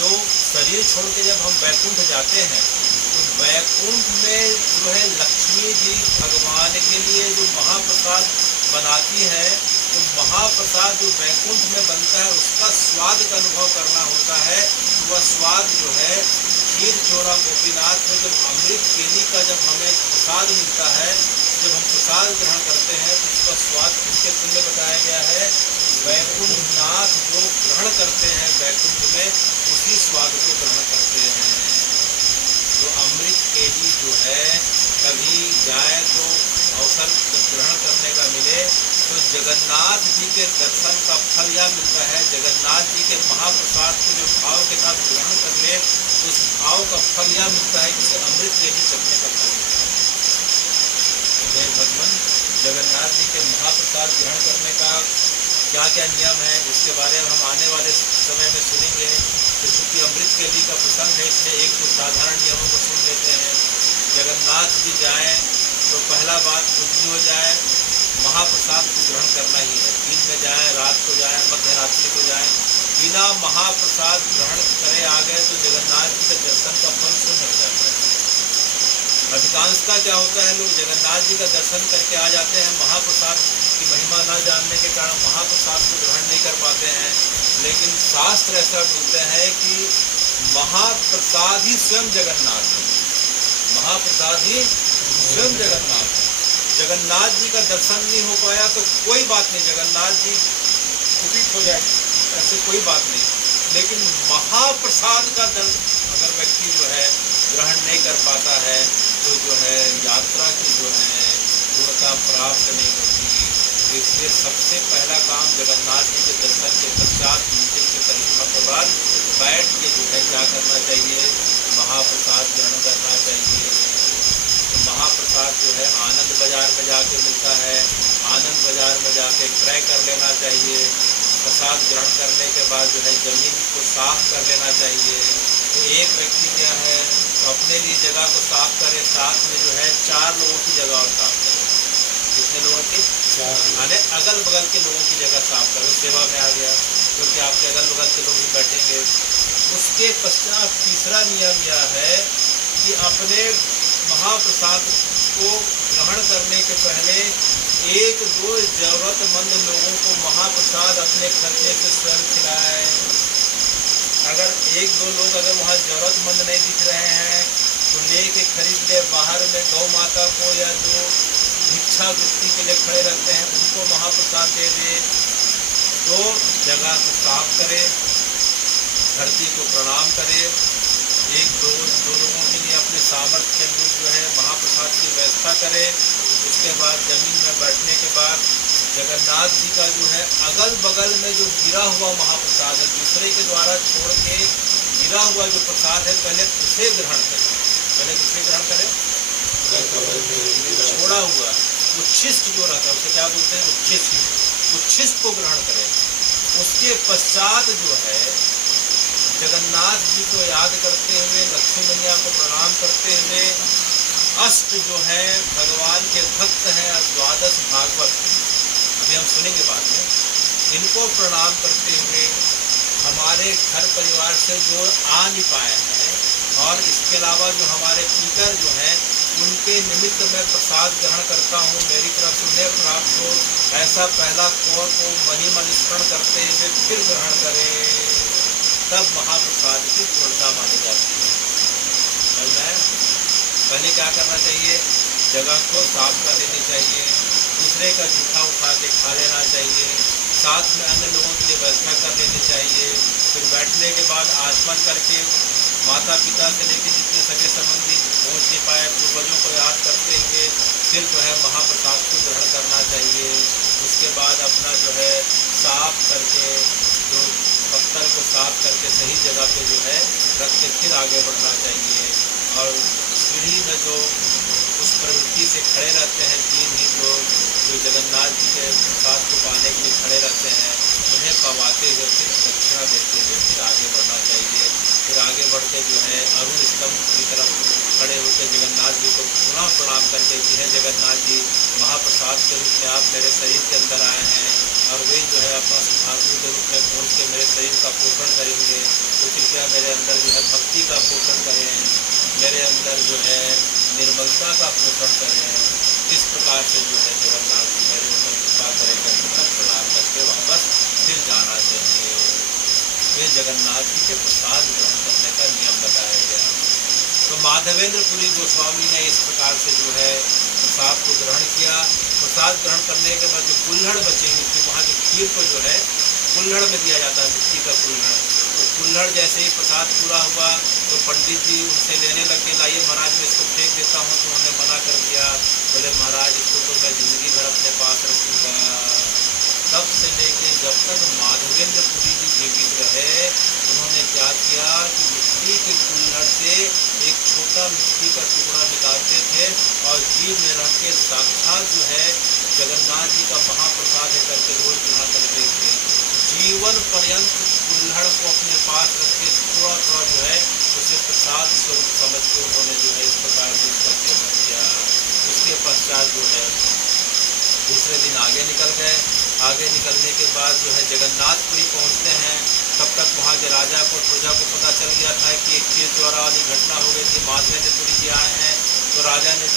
जो शरीर छोड़ के जब हम वैकुंठ जाते हैं तो वैकुंठ में जो है लक्ष्मी जी भगवान के लिए जो महाप्रसाद बनाती है तो महाप्रसाद जो वैकुंठ में बनता है उसका स्वाद का अनुभव करना होता है। तो वह स्वाद जो है खीर चोरा गोपीनाथ में जब अमृत केली का जब हमें प्रसाद मिलता है, जब हम प्रसाद ग्रहण करते हैं तो उसका स्वाद किसके तुल्य बताया गया है? वैकुंठ नाथ जो ग्रहण करते हैं वैकुंठ में उसी स्वाद को ग्रहण करते हैं। तो अमृत केली जो है कभी जाए तो अवसर जब ग्रहण करने का मिले तो जगन्नाथ जी के दर्शन का फल यह मिलता है, जगन्नाथ जी के महाप्रसाद को जो भाव के साथ ग्रहण कर ले तो उस भाव का फल यह मिलता है कि उसे अमृत केली चखने का फल मिलता है। भगवान जगन्नाथ जी के महाप्रसाद ग्रहण करने का क्या क्या नियम है इसके बारे में हम आने वाले समय में सुनेंगे। तो चूँकि अमृत केली का प्रसंग है इसलिए एक दो साधारण नियमों को सुन लेते हैं। जगन्नाथ जी जाएं तो पहला बात कुछ भी हो जाए महाप्रसाद को ग्रहण करना ही है। दिन में जाएं, रात को जाएं, मध्य रात्रि को जाएं, बिना महाप्रसाद ग्रहण करे आ गए तो जगन्नाथ जी के दर्शन का फल शून्य हो जाता है। अधिकांशता क्या होता है, लोग जगन्नाथ जी का दर्शन करके आ जाते हैं, महाप्रसाद की महिमा न जानने के कारण महाप्रसाद को ग्रहण नहीं कर पाते हैं। लेकिन शास्त्र ऐसा बोलते हैं कि महाप्रसाद ही स्वयं जगन्नाथ है, महाप्रसाद ही स्वयं जगन्नाथ है। जगन्नाथ जी का दर्शन नहीं हो पाया तो कोई बात नहीं, जगन्नाथ जी कुपित हो जाए ऐसे कोई बात नहीं, लेकिन महाप्रसाद का अगर व्यक्ति जो है ग्रहण नहीं कर पाता है तो जो है यात्रा की जो है पूर्णता प्राप्त नहीं होती। इसलिए सबसे पहला काम जगन्नाथ जी के दर्शन के पश्चात मंदिर की परिक्रमा के बाद बैठ के जो है क्या करना चाहिए? महाप्रसाद ग्रहण करना चाहिए। तो महाप्रसाद जो है आनंद बाजार में जाके मिलता है, आनंद बाजार में जाके क्रय कर लेना चाहिए। प्रसाद ग्रहण करने के बाद जो है ज़मीन को साफ कर लेना चाहिए। तो एक व्यक्ति क्या है तो अपने लिए जगह को साफ करे, साथ में जो है 4 लोगों की जगह और साफ करे। कितने लोगों की? 4। माने अगल बगल के लोगों की जगह साफ करो, सेवा में आ गया क्योंकि आपके अगल बगल के लोग भी बैठेंगे। उसके पश्चात तीसरा नियम यह है कि अपने महाप्रसाद को ग्रहण करने के पहले 1-2 जरूरतमंद लोगों को महाप्रसाद अपने खर्चे से स्वयं खिलाए। अगर 1-2 लोग अगर वहाँ जरूरतमंद नहीं दिख रहे हैं तो लेके खरीद ले, बाहर में गौ माता को या जो भिक्षा वृत्ति के लिए खड़े रहते हैं उनको महाप्रसाद दे दे। तो जगह को साफ करे, धरती को प्रणाम करे, 1-2 लोगों के लिए अपने सामर्थ्य के अनुरूप जो है महाप्रसाद की व्यवस्था करे। उसके बाद जमीन में बैठने के बाद जगन्नाथ जी का जो है अगल बगल में जो गिरा हुआ महाप्रसाद है, दूसरे के द्वारा छोड़ के गिरा हुआ जो प्रसाद है पहले उसे ग्रहण करें। पहले किसे ग्रहण करें? छोड़ा हुआ उच्छिष्ट जो रहता है उसे क्या बोलते हैं? उच्छिष्ट। उच्छिष्ट को ग्रहण करें। उसके पश्चात जो है जगन्नाथ जी को याद करते हुए, लक्ष्मी मैया को प्रणाम करते हुए, अष्ट जो है भगवान के भक्त हैं 12 भागवत, अभी हम सुनेंगे बाद में, इनको प्रणाम करते हुए हमारे घर परिवार से जो आ नहीं पाए हैं और इसके अलावा जो हमारे पितर जो हैं उनके निमित्त मैं प्रसाद ग्रहण करता हूँ, मेरी तरफ से उन्हें प्राप्त हो, ऐसा पहला कौर को महिमा स्मरण करते हुए फिर ग्रहण करें, तब महाप्रसाद की पूर्णता मानी जाती है। पहले क्या करना चाहिए? जगह को साफ कर लेनी चाहिए, दूसरे का जूठा उठा के खा लेना चाहिए, साथ में अन्य लोगों के लिए व्यवस्था कर लेनी चाहिए। फिर बैठने के बाद आचमन करके माता पिता से लेकर जितने सगे संबंधी पहुँच नहीं पाए पूर्वजों को याद करते हुए फिर जो है महाप्रसाद को ग्रहण करना चाहिए। उसके बाद अपना जो है साफ करके स्थल को साफ करके सही जगह पे जो है रख के फिर आगे बढ़ना चाहिए। और सीढ़ी में जो उस प्रवृत्ति से खड़े रहते हैं दीनहीन लोग, जो जगन्नाथ जी के प्रसाद को पाने के लिए खड़े रहते हैं, उन्हें पवाते हुए फिर दक्षिणा देते हुए फिर आगे बढ़ना चाहिए। फिर आगे बढ़ के जो है अरुण स्तंभ की तरफ खड़े होकर जगन्नाथ जी को पुनः प्रणाम करके कि है जगन्नाथ जी, महाप्रसाद के रूप में आप मेरे शरीर के अंदर आए हैं और वे जो है अपना ठाकुर के रूप में पहुँच के मेरे शरीर का पोषण करेंगे, तो कृपया मेरे अंदर जो है भक्ति का पोषण करें, मेरे अंदर जो है निर्मलता का पोषण करें। इस प्रकार से जो है जगन्नाथ जी मेरे ऊपर कृपा करेंगे, तब प्रणाम करके वापस फिर जाना चाहिए। ये जगन्नाथ जी के प्रसाद ग्रहण करने का नियम बताया गया। तो माधवेंद्र पुरी गोस्वामी ने इस प्रकार से जो है प्रसाद को ग्रहण किया। प्रसाद ग्रहण करने के बाद जो कुल्हड़ बची हुई थी, वहाँ की खीर को जो है कुल्हड़ में दिया जाता है, मिट्टी का कुल्हड़। तो कुल्हड़ जैसे ही प्रसाद पूरा हुआ तो पंडित जी उनसे लेने लगे, लाइए महाराज मैं इसको फेंक देता हूँ, तो उन्होंने मना कर दिया। बोले महाराज इसको तो मैं जिंदगी भर अपने पास रखूँगा। तब से लेके जब तक माधवेंद्र पुरी जी जीवित रहे, उन्होंने क्या किया कि मिट्टी के कुल्हड़ से एक छोटा मिट्टी का टुकड़ा निकालते थे और जीव में रख के साक्षात जो है जगन्नाथ जी का महाप्रसाद है करके रोज चढ़ा करते थे। जीवन पर्यंत कुल्हड़ को अपने पास रख के थोड़ा थोड़ा जो है उसे प्रसाद स्वरूप समझ के उन्होंने जो है इस प्रकार से उसका सेवन किया। उसके पश्चात जो है दूसरे दिन आगे निकल गए। आगे निकलने के बाद जो है जगन्नाथपुरी पहुंचते हैं। तब तक वहाँ के राजा को प्रजा को पता चल गया था कि एक खीर चौरा वाली घटना हो गई थी, माधवेंद्रपुरी जी आए हैं। तो राजा ने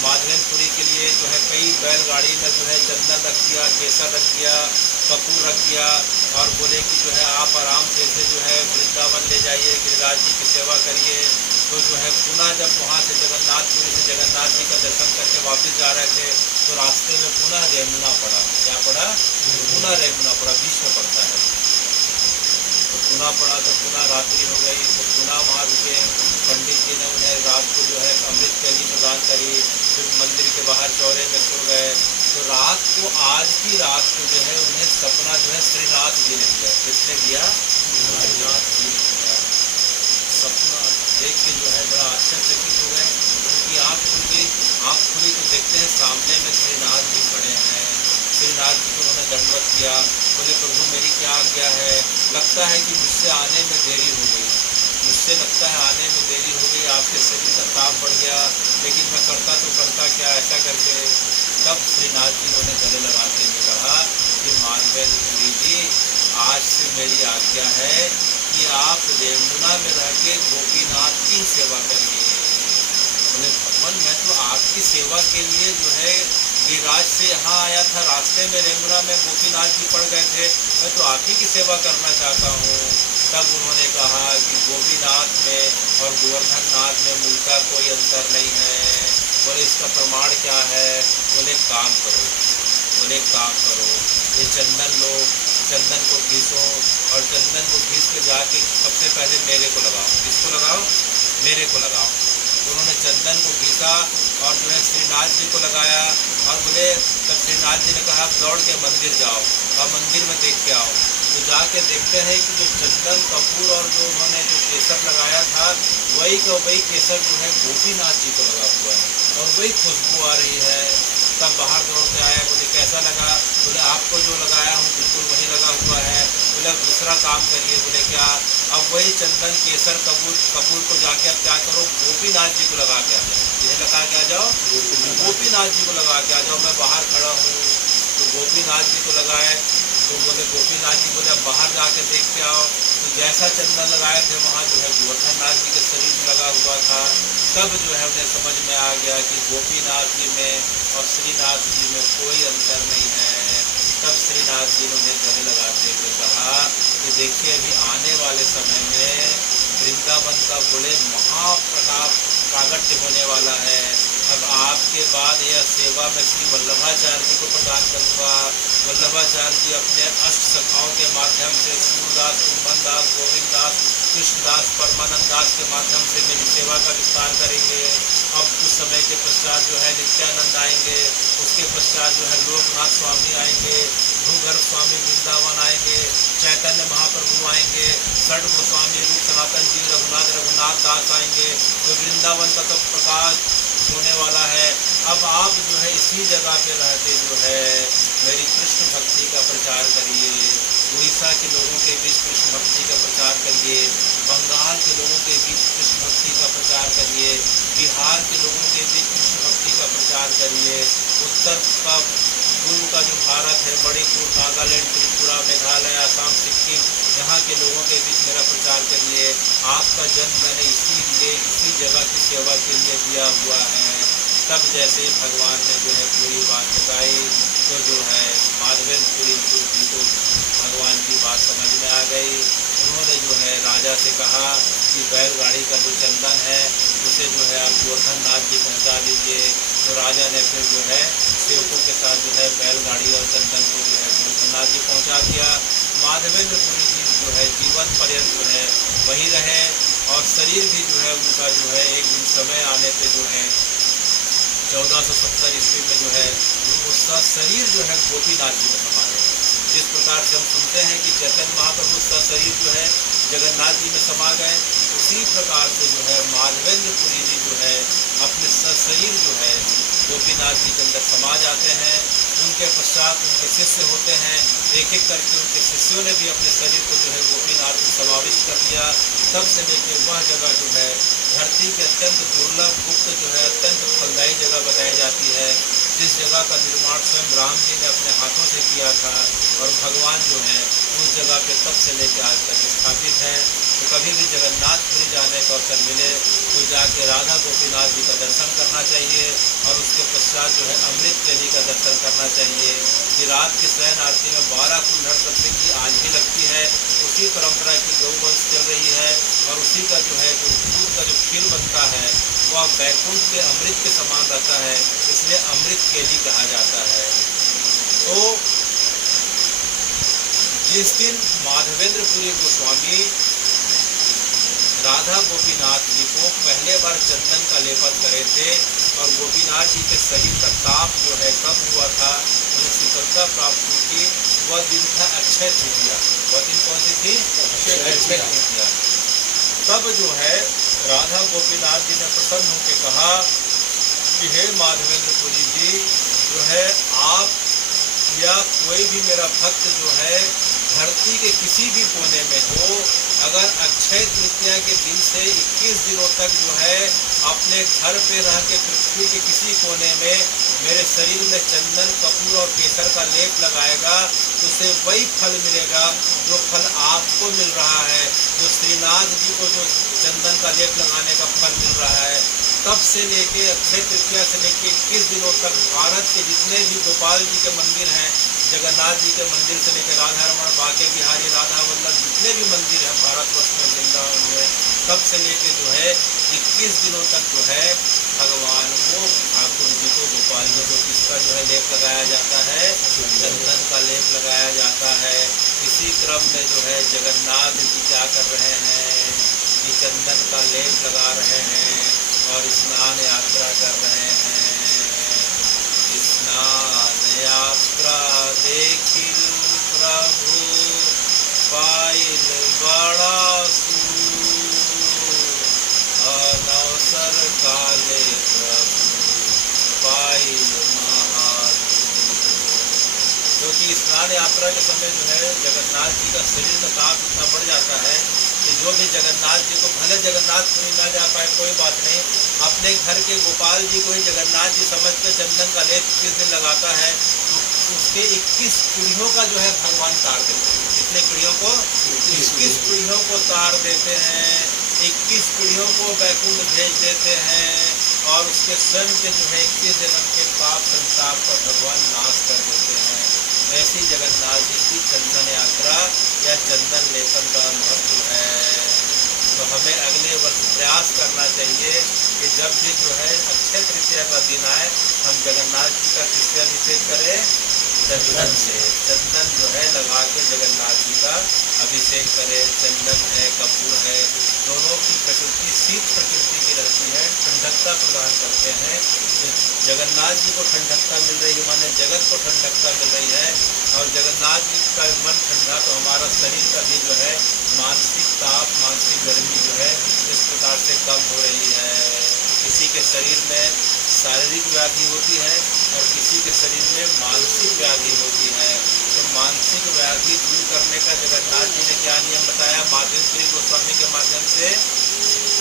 माधवेंद्रपुरी के लिए जो है कई बैलगाड़ी में जो है चंदन रख दिया, केसर रख दिया, कपूर रख दिया और बोले कि जो है आप आराम से इसे जो है वृंदावन ले जाइए, गिरिराज जी की सेवा करिए। तो जो है पुनः जब वहाँ से जगन्नाथपुरी से जगन्नाथ जी का दर्शन करके वापस जा रहे थे तो रास्ते में पुनः रेमुना पड़ा। क्या पड़ा? पुनः रेमुना पड़ा, बीच में पड़ता है। तो पुनः पड़ा तो पुनः रात्रि हो गई, तो पुनः वहाँ रुके। पंडित जी ने उन्हें रात को जो है अमृत कैली प्रदान करी। फिर मंदिर के बाहर चौरे में सो गए। तो रात को, आज की रात को जो है उन्हें सपना जो है श्रीनाथ जी ने दिया। किसने दिया? श्रीनाथ जी ने दिया। सपना देख के जो है बड़ा आश्चर्यचकित हो गए। उनकी आँख खुल गई। आँख खुली तो देखते हैं सामने में श्रीनाथ जी खड़े हैं। श्रीनाथ जी को उन्होंने दंडवत किया। बोले प्रभु मेरी क्या आज्ञा है? लगता है कि मुझसे आने में देरी हो गई, मुझसे लगता है आने में देरी हो गई, आपके शरीर का ताप बढ़ गया, लेकिन मैं करता तो करता क्या, ऐसा करके। तब श्रीनाथ जी ने उन्हें गले लगाते हुए कहा कि माधवेंद्रपुरी जी, आज से मेरी आज्ञा है कि आप रेमुना में रह के गोपीनाथ की सेवा करिए। बोले भगवान मैं तो आपकी सेवा के लिए जो है गिरिराज से यहाँ आया था, रास्ते में रेमुना में गोपीनाथ जी पड़ गए थे, मैं तो आप ही की सेवा करना चाहता हूँ। तब उन्होंने कहा कि गोपीनाथ में और गोवर्धन नाथ में मूलतः कोई अंतर नहीं है। बोले इसका प्रमाण क्या है? बोले काम करो, बोले काम करो, ये चंदन लो, चंदन को घिसो और चंदन को घिस के जाके सबसे पहले मेरे को लगाओ। किसको लगाओ? मेरे को लगाओ। तो उन्होंने चंदन को घिसा और जो है श्रीनाथ जी को लगाया और बोले, तब श्रीनाथ जी ने कहा आप दौड़ के मंदिर जाओ और मंदिर में देख के आओ। तो जाके देखते हैं कि जो चंदन कपूर और जो उन्होंने जो केसर लगाया था वही का वही केसर जो है गोपीनाथ जी को लगा हुआ है और वही खुशबू आ रही है। तब बाहर दौड़ के आया। बोले कैसा लगा? बोले आपको जो लगाया हूँ बिल्कुल वही लगा हुआ है। बोले दूसरा काम करिए। बोले क्या? अब वही चंदन केसर कपूर को जाके अब क्या करो? गोपीनाथ जी को लगा के आ जाओ। इन्हें लगा के आ जाओ, गोपीनाथ जी को लगा के आ जाओ, मैं बाहर खड़ा हूँ। तो गोपीनाथ जी को लगाए। तो बोले गोपीनाथ जी बोले अब बाहर जाके देख के आओ। तो जैसा चंदन लगाए थे वहाँ जो है गोवर्धन नाथ जी के शरीर में लगा हुआ था। तब जो है उन्हें समझ में आ गया कि गोपीनाथ जी में और श्रीनाथ जी में कोई अंतर नहीं है। तब श्रीनाथ जी ने उन्हें गले लगाते हुए कहा कि देखिए अभी आने वाले समय में वृंदावन का बड़े महाप्रताप प्रागट्य होने वाला है। अब आपके बाद यह सेवा मैं श्री वल्लभाचार्य जी को प्रदान करूँगा। वल्लभाचार्य जी अपने अष्ट सखाओं के माध्यम से सूरदास, कुंभन दास, गोविंद दास, कृष्णदास, परमानंद दास के माध्यम से मेरी सेवा का विस्तार करेंगे। अब कुछ समय के पश्चात जो है नित्यानंद आएंगे, उसके पश्चात जो है लोकनाथ स्वामी आएंगे, भूगर्भ स्वामी वृंदावन आएंगे। चैतन्य महाप्रभु आएंगे, षड गोस्वामी रूप सनातन जी, रघुनाथ दास आएंगे, तो वृंदावन का तो प्रकाश होने वाला है। अब आप जो है इसी जगह पे रह के जो है मेरी कृष्ण भक्ति का प्रचार करिए, उड़ीसा के लोगों के बीच कृष्ण भक्ति का प्रचार करिए, बंगाल के लोगों के बीच कृष्ण भक्ति का प्रचार करिए, बिहार के लोगों के बीच कृष्ण भक्ति का प्रचार करिए, उत्तर का पूर्व का जो भारत है, मणिपुर, नागालैंड, त्रिपुरा, मेघालय, आसाम, सिक्किम, यहाँ के लोगों के बीच मेरा प्रचार करिए। आपका जन्म मैंने इसी जगह की सेवा के लिए दिया हुआ है। तब जैसे ही भगवान ने जो है पूरी बात बताई तो जो है माधवेंद्रपुरी जी को भगवान की बात समझ में आ गई। उन्होंने जो है राजा से कहा कि बैलगाड़ी का जो चंदन है उसे जो है आप गोवर्धन नाथ जी पहुँचा दीजिए। तो राजा ने फिर जो है सेवकों के साथ जो है बैलगाड़ी और चंदन को जो है गोवर्धन नाथ जी पहुँचा दिया। माधवेंद्रपुरी जी जो है जीवन पर्यंत जो है वहीं रहे और शरीर भी जो है उनका जो है एक दिन समय आने पे जो है 1470 ईस्वी में जो है उसका शरीर जो है गोपीनाथ जी में समा गया। जिस प्रकार से हम सुनते हैं कि चैतन्य महाप्रभु का शरीर जो है जगन्नाथ जी में समा गए, उसी प्रकार से जो है माधवेंद्रपुरी जी जो है अपने शरीर जो है गोपीनाथ जी के अंदर समा जाते हैं। उनके पश्चात उनके शिष्य होते हैं, एक एक करके उनके शिष्यों ने भी अपने शरीर को जो है गोपीनाथ में समाविष्ट कर दिया। तब से लेकर वह जगह जो है धरती के अत्यंत दुर्लभ, गुप्त जो है अत्यंत फलदायी जगह बताई जाती है, जिस जगह का निर्माण स्वयं राम जी ने अपने हाथों से किया था और भगवान जो है उस जगह पे तब से लेकर आज तक स्थापित है। तो कभी भी जगन्नाथपुरी जाने का अवसर मिले तो जाके राधा गोपीनाथ जी का दर्शन करना चाहिए और उसके पश्चात जो है अमृत केली का दर्शन करना चाहिए। कि रात की शयन आरती में 12 कुल्हड़ प्रत्येक की आज भी लगती है, उसी परंपरा की गौवंश चल रही है और उसी का जो है जो दूध का जो खीर बनता है वह बैकुंठ के अमृत के समान रहता है, इसलिए अमृत केली कहा जाता है। तो जिस दिन माधवेंद्रपुरी गोस्वामी राधा गोपीनाथ जी को पहले बार चंदन का लेपन करे थे और गोपीनाथ जी के शरीर का ताप जो है कम हुआ था, उन्हें शीतलता प्राप्त हुई थी, वह दिन था अक्षय तृतीया। वह दिन कौन सी थी? अक्षय तृतीया। तब जो है राधा गोपीनाथ जी ने प्रसन्न होकर कहा कि हे माधवेंद्रपुरी जी, जो है आप या कोई भी मेरा भक्त जो है धरती के किसी भी कोने में हो, अगर अक्षय तृतीया के दिन से 21 दिनों तक जो है अपने घर पे रह के पृथ्वी के किसी कोने में मेरे शरीर में चंदन, कपूर और केसर का लेप लगाएगा तो उसे वही फल मिलेगा जो फल आपको मिल रहा है, जो श्रीनाथ जी को जो चंदन का लेप लगाने का फल मिल रहा है। तब से लेके अक्षय तृतीया से लेके 21 दिनों तक भारत के जितने भी गोपाल जी के मंदिर हैं, जगन्नाथ जी के मंदिर से लेकर राधा रमण, बाके बिहारी, राधा वल्लभ, जितने भी मंदिर हैं भारतवर्ष में, वृंदावन में, तब से लेके जो है 21 दिनों तक जो है भगवान को, ठाकुर जी को, गोपाल जी को किसका जो है लेप लगाया जाता है? चंदन का लेप लगाया जाता है। इसी क्रम में जो है जगन्नाथ जी क्या कर रहे हैं कि चंदन का लेप लगा रहे हैं और स्नान यात्रा कर रहे हैं। स्नान यात्रा देखिल प्रभु पाइल बड़ा अनवसर काले प्रभु पाइल महारू। क्योंकि स्नान यात्रा के समय जो है जगन्नाथ जी का शरीर का ताप इतना बढ़ जाता है कि जो भी जगन्नाथ जी को, भले जगन्नाथपुरी ना जा पाए कोई बात नहीं, अपने घर के गोपाल जी को ही जगन्नाथ जी समझ के चंदन का लेप 21 दिन लगाता है तो उसके 21 पीढ़ियों का जो है भगवान तार देते हैं। कितने पीढ़ियों को? 21 पीढ़ियों को तार देते हैं, 21 पीढ़ियों को बैकुंठ भेज देते हैं और उसके स्वयं के जो है 21 जन्म के पाप संताप का भगवान नाश कर देते हैं। ऐसी जगन्नाथ जी की चंदन यात्रा या चंदन लेपन का महत्व है। तो हमें अगले वर्ष प्रयास करना चाहिए कि जब भी जो है अक्षय तृतीया का दिन आए हम जगन्नाथ जी का किससे अभिषेक करें? चंदन से। चंदन जो है लगा के जगन्नाथ जी का अभिषेक करें। चंदन है, कपूर है, दोनों की प्रकृति शीत प्रकृति की रहती है, ठंडकता प्रदान करते हैं। जगन्नाथ जी को ठंडकता मिल रही है, माने जगत को ठंडकता मिल रही है और जगन्नाथ जी का मन ठंडा तो हमारा शरीर का भी जो है मानसिक ताप, मानसिक गर्मी जो है इस प्रकार से कम हो रही है। किसी के शरीर में शारीरिक व्याधि होती है और किसी के शरीर में मानसिक व्याधि होती है। तो मानसिक व्याधि दूर करने का जगन्नाथ जी ने क्या नियम बताया? माधवेंद्र गोस्वामी के माध्यम से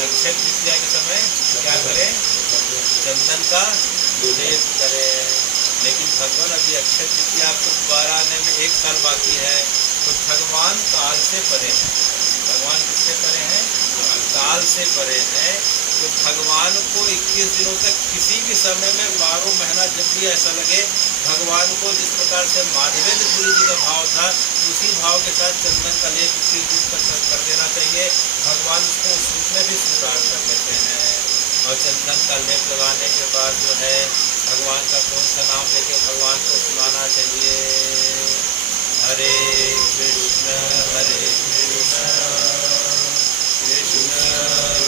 अक्षय तृतीया के समय क्या करें? चंदन का लेप करें। लेकिन भगवान अभी अक्षय तृतीया को दोबारा आने में 1 साल बाकी है, तो भगवान काल से परे हैं। भगवान किससे परे हैं? काल से परे हैं। तो भगवान को 21 दिनों तक किसी भी समय में 12 महीना जब भी ऐसा लगे, भगवान को जिस प्रकार से माधवेंद्र पुरी जी का भाव था उसी भाव के साथ चंदन का लेप 21 दिन तक कर देना चाहिए। भगवान उसको उस रूप में भी स्वीकार कर लेते हैं। और चंदन का लेप लगाने के बाद जो है भगवान का कौन सा नाम लेके भगवान को सुनाना चाहिए? हरे कृष्ण कृष्ण